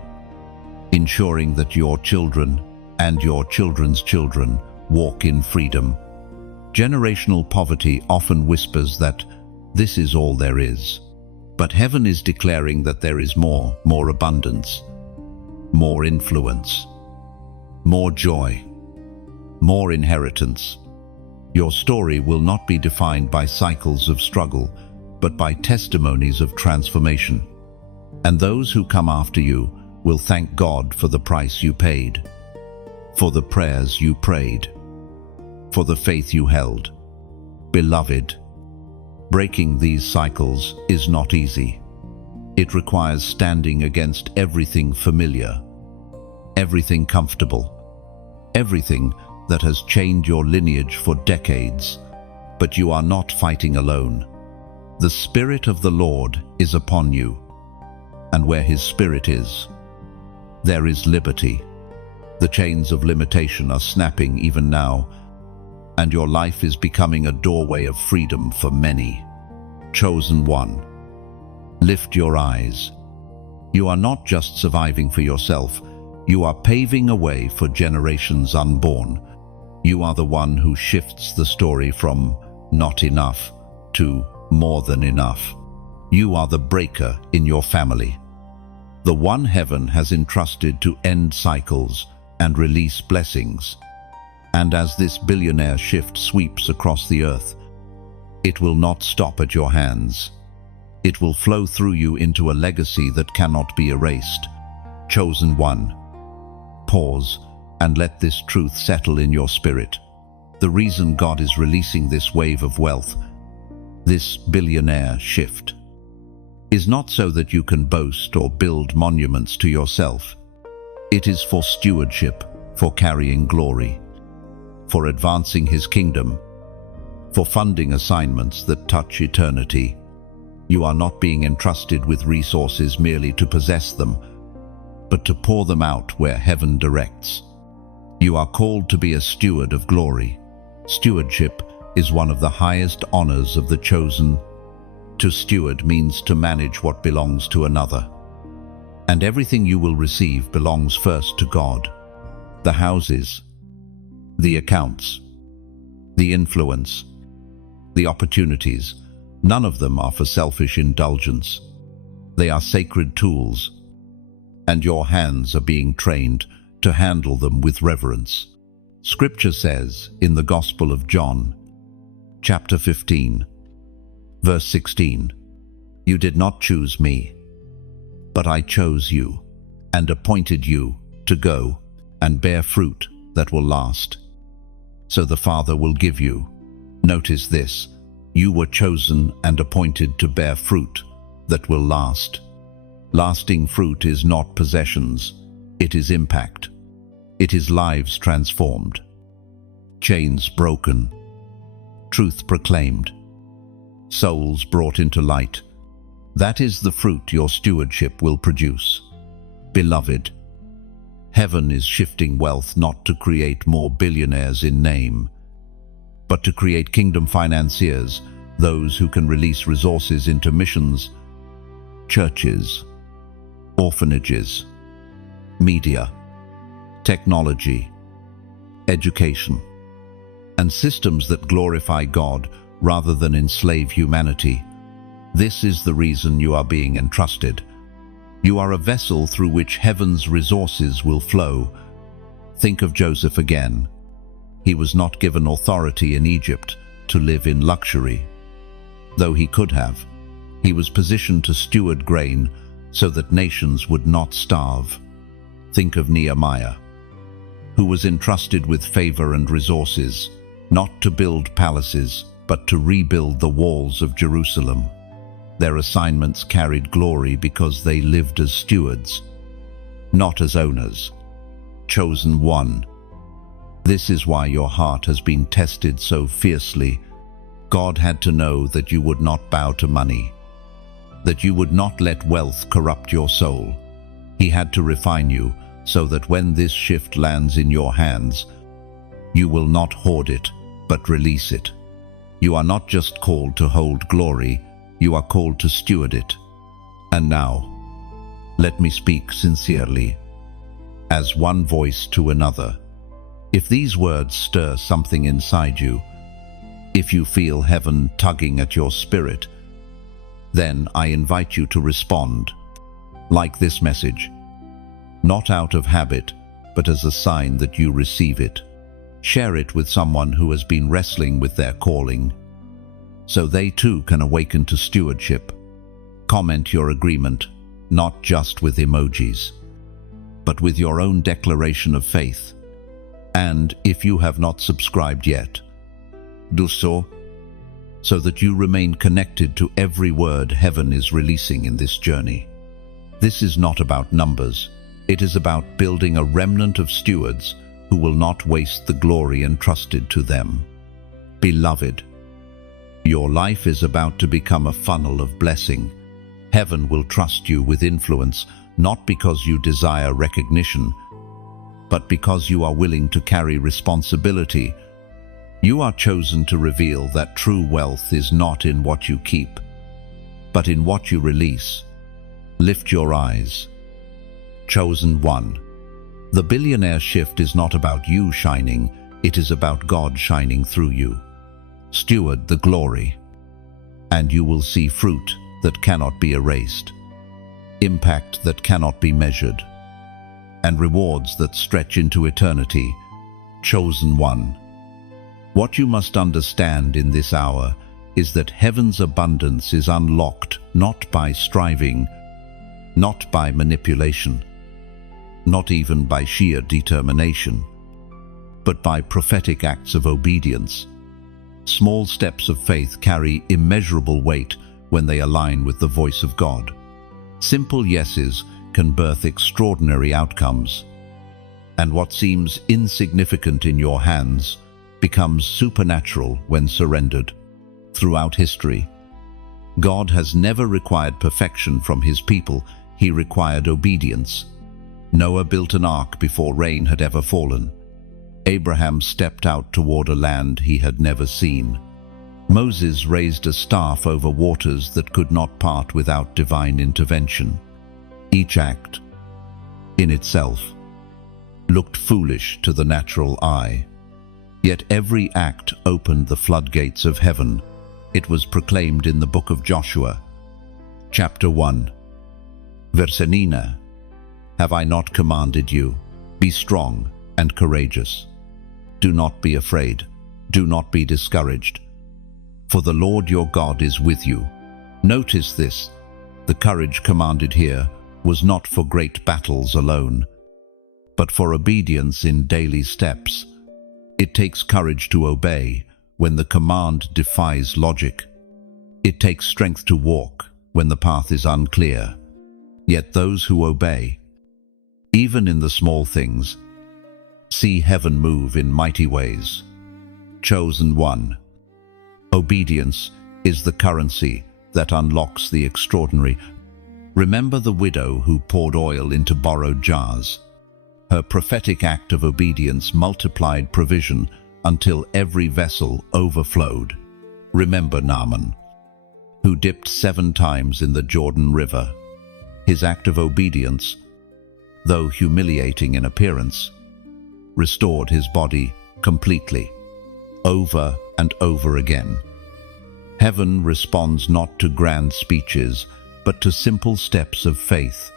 ensuring that your children and your children's children walk in freedom. Generational poverty often whispers that this is all there is. But heaven is declaring that there is more abundance, more influence, more joy, more inheritance. Your story will not be defined by cycles of struggle, but by testimonies of transformation. And those who come after you will thank God for the price you paid, for the prayers you prayed, for the faith you held. Beloved, breaking these cycles is not easy. It requires standing against everything familiar, everything comfortable, everything that has chained your lineage for decades. But you are not fighting alone. The Spirit of the Lord is upon you, and where His Spirit is, there is liberty. The chains of limitation are snapping even now, and your life is becoming a doorway of freedom for many. Chosen one, lift your eyes. You are not just surviving for yourself, you are paving a way for generations unborn. You are the one who shifts the story from not enough to more than enough. You are the breaker in your family, the one heaven has entrusted to end cycles and release blessings. And as this billionaire shift sweeps across the earth, it will not stop at your hands. It will flow through you into a legacy that cannot be erased. Chosen one, pause and let this truth settle in your spirit. The reason God is releasing this wave of wealth, this billionaire shift, is not so that you can boast or build monuments to yourself. It is for stewardship, for carrying glory, for advancing His kingdom, for funding assignments that touch eternity. You are not being entrusted with resources merely to possess them, but to pour them out where heaven directs. You are called to be a steward of glory. Stewardship is one of the highest honors of the chosen. To steward means to manage what belongs to another. And everything you will receive belongs first to God. The houses, the accounts, the influence, the opportunities, none of them are for selfish indulgence. They are sacred tools, and your hands are being trained to handle them with reverence. Scripture says in the Gospel of John, chapter 15, verse 16, "You did not choose me, but I chose you and appointed you to go and bear fruit that will last. So the Father will give you." Notice this, you were chosen and appointed to bear fruit that will last. Lasting fruit is not possessions, it is impact. It is lives transformed, chains broken, truth proclaimed, souls brought into light. That is the fruit your stewardship will produce. Beloved, heaven is shifting wealth not to create more billionaires in name, but to create kingdom financiers, those who can release resources into missions, churches, orphanages, media, technology, education, and systems that glorify God rather than enslave humanity. This is the reason you are being entrusted. You are a vessel through which heaven's resources will flow. Think of Joseph again. He was not given authority in Egypt to live in luxury. Though he could have, he was positioned to steward grain so that nations would not starve. Think of Nehemiah, who was entrusted with favor and resources, not to build palaces, but to rebuild the walls of Jerusalem. Their assignments carried glory because they lived as stewards, not as owners. Chosen one. This is why your heart has been tested so fiercely. God had to know that you would not bow to money. that you would not let wealth corrupt your soul. He had to refine you so that when this shift lands in your hands, you will not hoard it, but release it. You are not just called to hold glory, you are called to steward it. And now, let me speak sincerely, as one voice to another. If these words stir something inside you, if you feel heaven tugging at your spirit, then I invite you to respond, like this message, not out of habit, but as a sign that you receive it. Share it with someone who has been wrestling with their calling, so they too can awaken to stewardship. Comment your agreement, not just with emojis, but with your own declaration of faith. And if you have not subscribed yet, do so that you remain connected to every word heaven is releasing in this journey. This is not about numbers. It is about building a remnant of stewards who will not waste the glory entrusted to them. Beloved, your life is about to become a funnel of blessing. Heaven will trust you with influence, not because you desire recognition, but because you are willing to carry responsibility. You are chosen to reveal that true wealth is not in what you keep, but in what you release. Lift your eyes. Chosen one. The billionaire shift is not about you shining, it is about God shining through you. Steward the glory, and you will see fruit that cannot be erased, impact that cannot be measured, and rewards that stretch into eternity. Chosen one. What you must understand in this hour is that heaven's abundance is unlocked not by striving, not by manipulation, not even by sheer determination, but by prophetic acts of obedience. Small steps of faith carry immeasurable weight when they align with the voice of God. Simple yeses can birth extraordinary outcomes, and what seems insignificant in your hands becomes supernatural when surrendered. Throughout history, God has never required perfection from his people, he required obedience. Noah built an ark before rain had ever fallen. Abraham stepped out toward a land he had never seen. Moses raised a staff over waters that could not part without divine intervention. Each act, in itself, looked foolish to the natural eye. Yet every act opened the floodgates of heaven. It was proclaimed in the book of Joshua, chapter 1, verse 9. Have I not commanded you? Be strong and courageous. Do not be afraid. Do not be discouraged. For the Lord your God is with you. Notice this. The courage commanded here was not for great battles alone, but for obedience in daily steps. It takes courage to obey when the command defies logic. It takes strength to walk when the path is unclear. Yet those who obey, even in the small things, see heaven move in mighty ways. Chosen one. Obedience is the currency that unlocks the extraordinary. Remember the widow who poured oil into borrowed jars. Her prophetic act of obedience multiplied provision until every vessel overflowed. Remember Naaman, who dipped 7 times in the Jordan River. His act of obedience, though humiliating in appearance, restored his body completely, over and over again. Heaven responds not to grand speeches, but to simple steps of faith.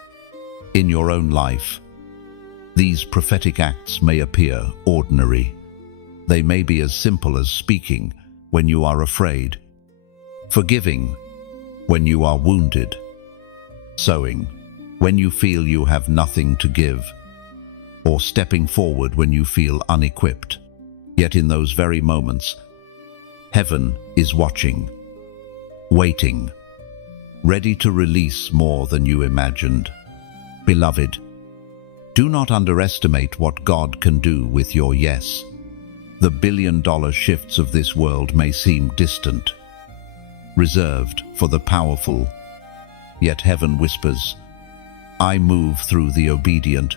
In your own life, these prophetic acts may appear ordinary. They may be as simple as speaking when you are afraid, forgiving when you are wounded, sowing when you feel you have nothing to give, or stepping forward when you feel unequipped. Yet in those very moments, heaven is watching, waiting, ready to release more than you imagined. Beloved, do not underestimate what God can do with your yes. The billion-dollar shifts of this world may seem distant, reserved for the powerful, yet heaven whispers, I move through the obedient.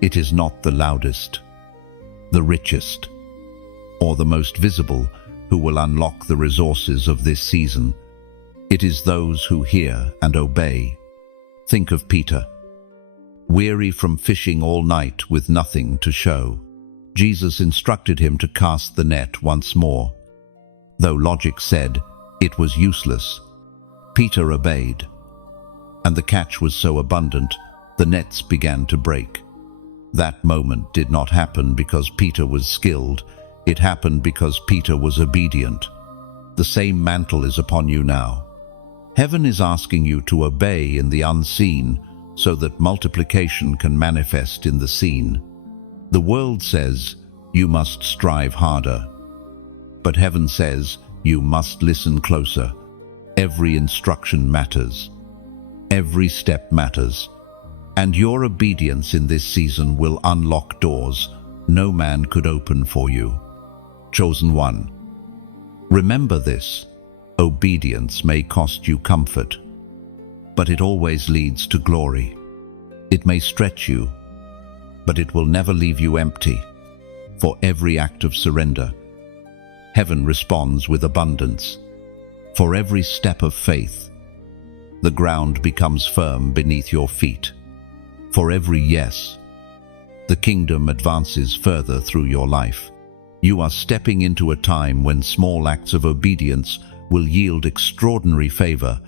It is not the loudest, the richest, or the most visible who will unlock the resources of this season. It is those who hear and obey. Think of Peter, weary from fishing all night with nothing to show. Jesus instructed him to cast the net once more. Though logic said it was useless, Peter obeyed, and the catch was so abundant, the nets began to break. That moment did not happen because Peter was skilled. It happened because Peter was obedient. The same mantle is upon you now. Heaven is asking you to obey in the unseen so that multiplication can manifest in the seen. The world says you must strive harder, but heaven says you must listen closer. Every instruction matters. Every step matters. And your obedience in this season will unlock doors no man could open for you. Chosen one. Remember this. Obedience may cost you comfort, but it always leads to glory. It may stretch you, but it will never leave you empty. For every act of surrender, heaven responds with abundance. For every step of faith, the ground becomes firm beneath your feet. For every yes, the kingdom advances further through your life. You are stepping into a time when small acts of obedience will yield extraordinary favor.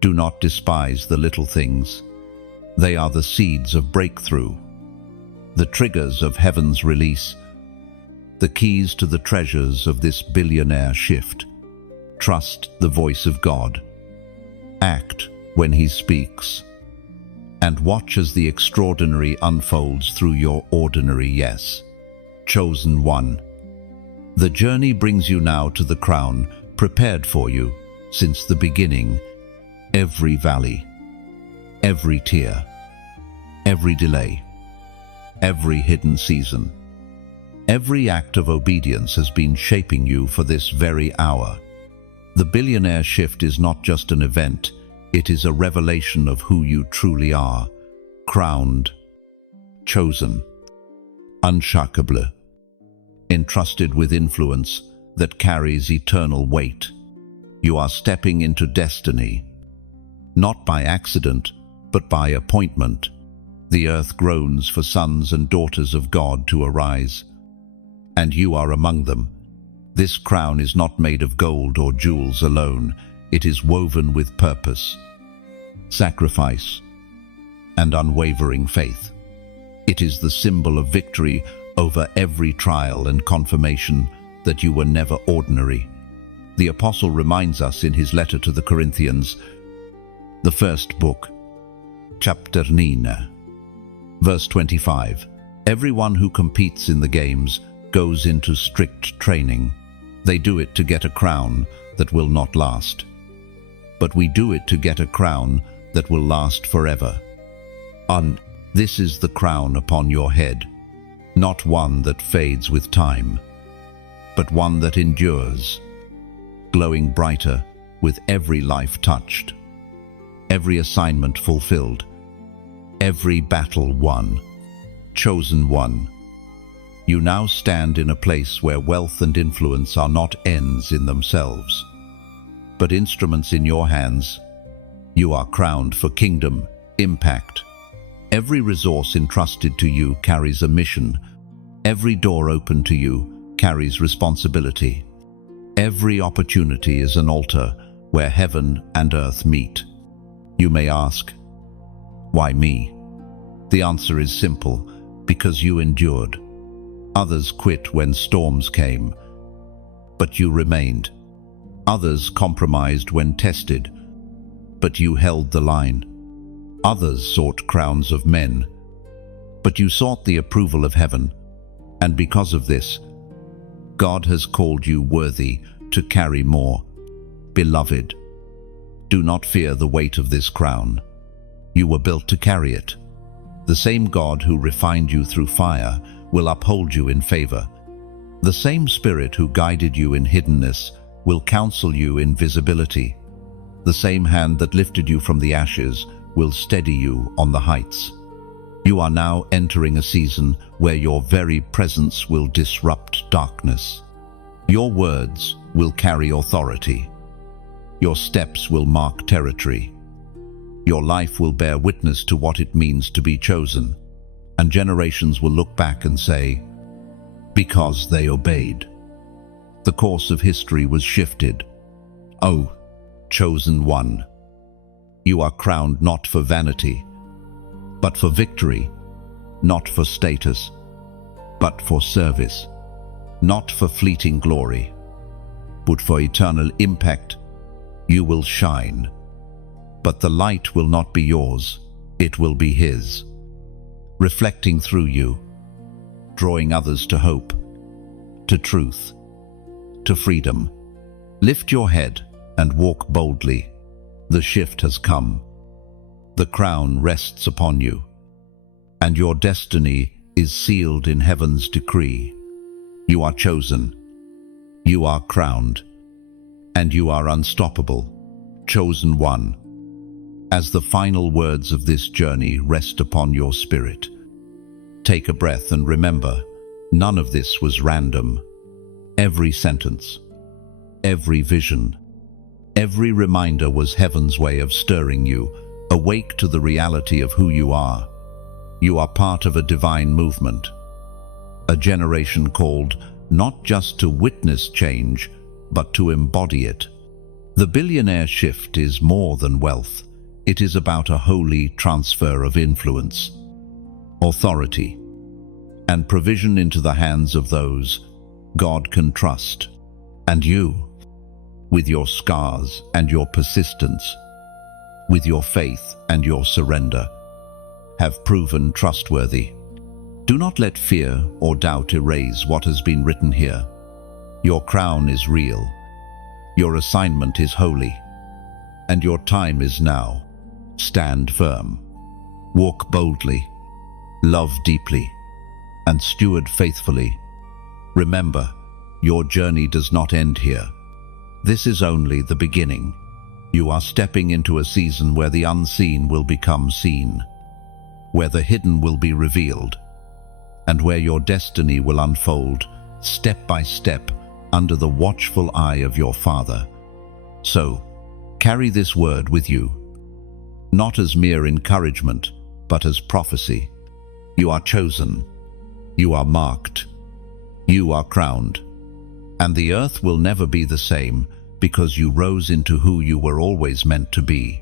Do not despise the little things. They are the seeds of breakthrough, the triggers of heaven's release, the keys to the treasures of this billionaire shift. Trust the voice of God. Act when He speaks, and watch as the extraordinary unfolds through your ordinary yes. Chosen one. The journey brings you now to the crown prepared for you since the beginning. Every valley, every tear, every delay, every hidden season, every act of obedience has been shaping you for this very hour. The billionaire shift is not just an event, it is a revelation of who you truly are. Crowned, chosen, unshakable, entrusted with influence that carries eternal weight. You are stepping into destiny, not by accident, but by appointment. The earth groans for sons and daughters of God to arise, and you are among them. This crown is not made of gold or jewels alone. It is woven with purpose, sacrifice, and unwavering faith. It is the symbol of victory over every trial and confirmation that you were never ordinary. The apostle reminds us in his letter to the Corinthians, the first book, chapter 9, verse 25. Everyone who competes in the games goes into strict training. They do it to get a crown that will not last. But we do it to get a crown that will last forever. This is the crown upon your head, not one that fades with time, but one that endures, glowing brighter with every life touched, every assignment fulfilled, every battle won. Chosen one. You now stand in a place where wealth and influence are not ends in themselves, but instruments in your hands. You are crowned for kingdom impact. Every resource entrusted to you carries a mission. Every door open to you carries responsibility. Every opportunity is an altar where heaven and earth meet. You may ask, why me? The answer is simple, because you endured. Others quit when storms came, but you remained. Others compromised when tested, but you held the line. Others sought crowns of men, but you sought the approval of heaven. And because of this, God has called you worthy to carry more. Beloved, do not fear the weight of this crown. You were built to carry it. The same God who refined you through fire will uphold you in favor. The same Spirit who guided you in hiddenness will counsel you in visibility. The same hand that lifted you from the ashes will steady you on the heights. You are now entering a season where your very presence will disrupt darkness. Your words will carry authority. Your steps will mark territory. Your life will bear witness to what it means to be chosen, and generations will look back and say, because they obeyed. The course of history was shifted. Oh, chosen one, you are crowned not for vanity, but for victory, not for status, but for service, not for fleeting glory, but for eternal impact. You will shine, but the light will not be yours, it will be His, reflecting through you, drawing others to hope, to truth, to freedom. Lift your head and walk boldly. The shift has come. The crown rests upon you, and your destiny is sealed in heaven's decree. You are chosen, you are crowned, and you are unstoppable, chosen one. As the final words of this journey rest upon your spirit, take a breath and remember, none of this was random. Every sentence, every vision, every reminder was heaven's way of stirring you, awake to the reality of who you are. You are part of a divine movement, a generation called not just to witness change, but to embody it. The billionaire shift is more than wealth. It is about a holy transfer of influence, authority, and provision into the hands of those God can trust. And you, with your scars and your persistence, with your faith and your surrender, have proven trustworthy. Do not let fear or doubt erase what has been written here. Your crown is real, your assignment is holy, and your time is now. Stand firm, walk boldly, love deeply, and steward faithfully. Remember, your journey does not end here. This is only the beginning. You are stepping into a season where the unseen will become seen, where the hidden will be revealed, and where your destiny will unfold step by step under the watchful eye of your Father. So, carry this word with you, not as mere encouragement, but as prophecy. You are chosen, you are marked, you are crowned, and the earth will never be the same because you rose into who you were always meant to be.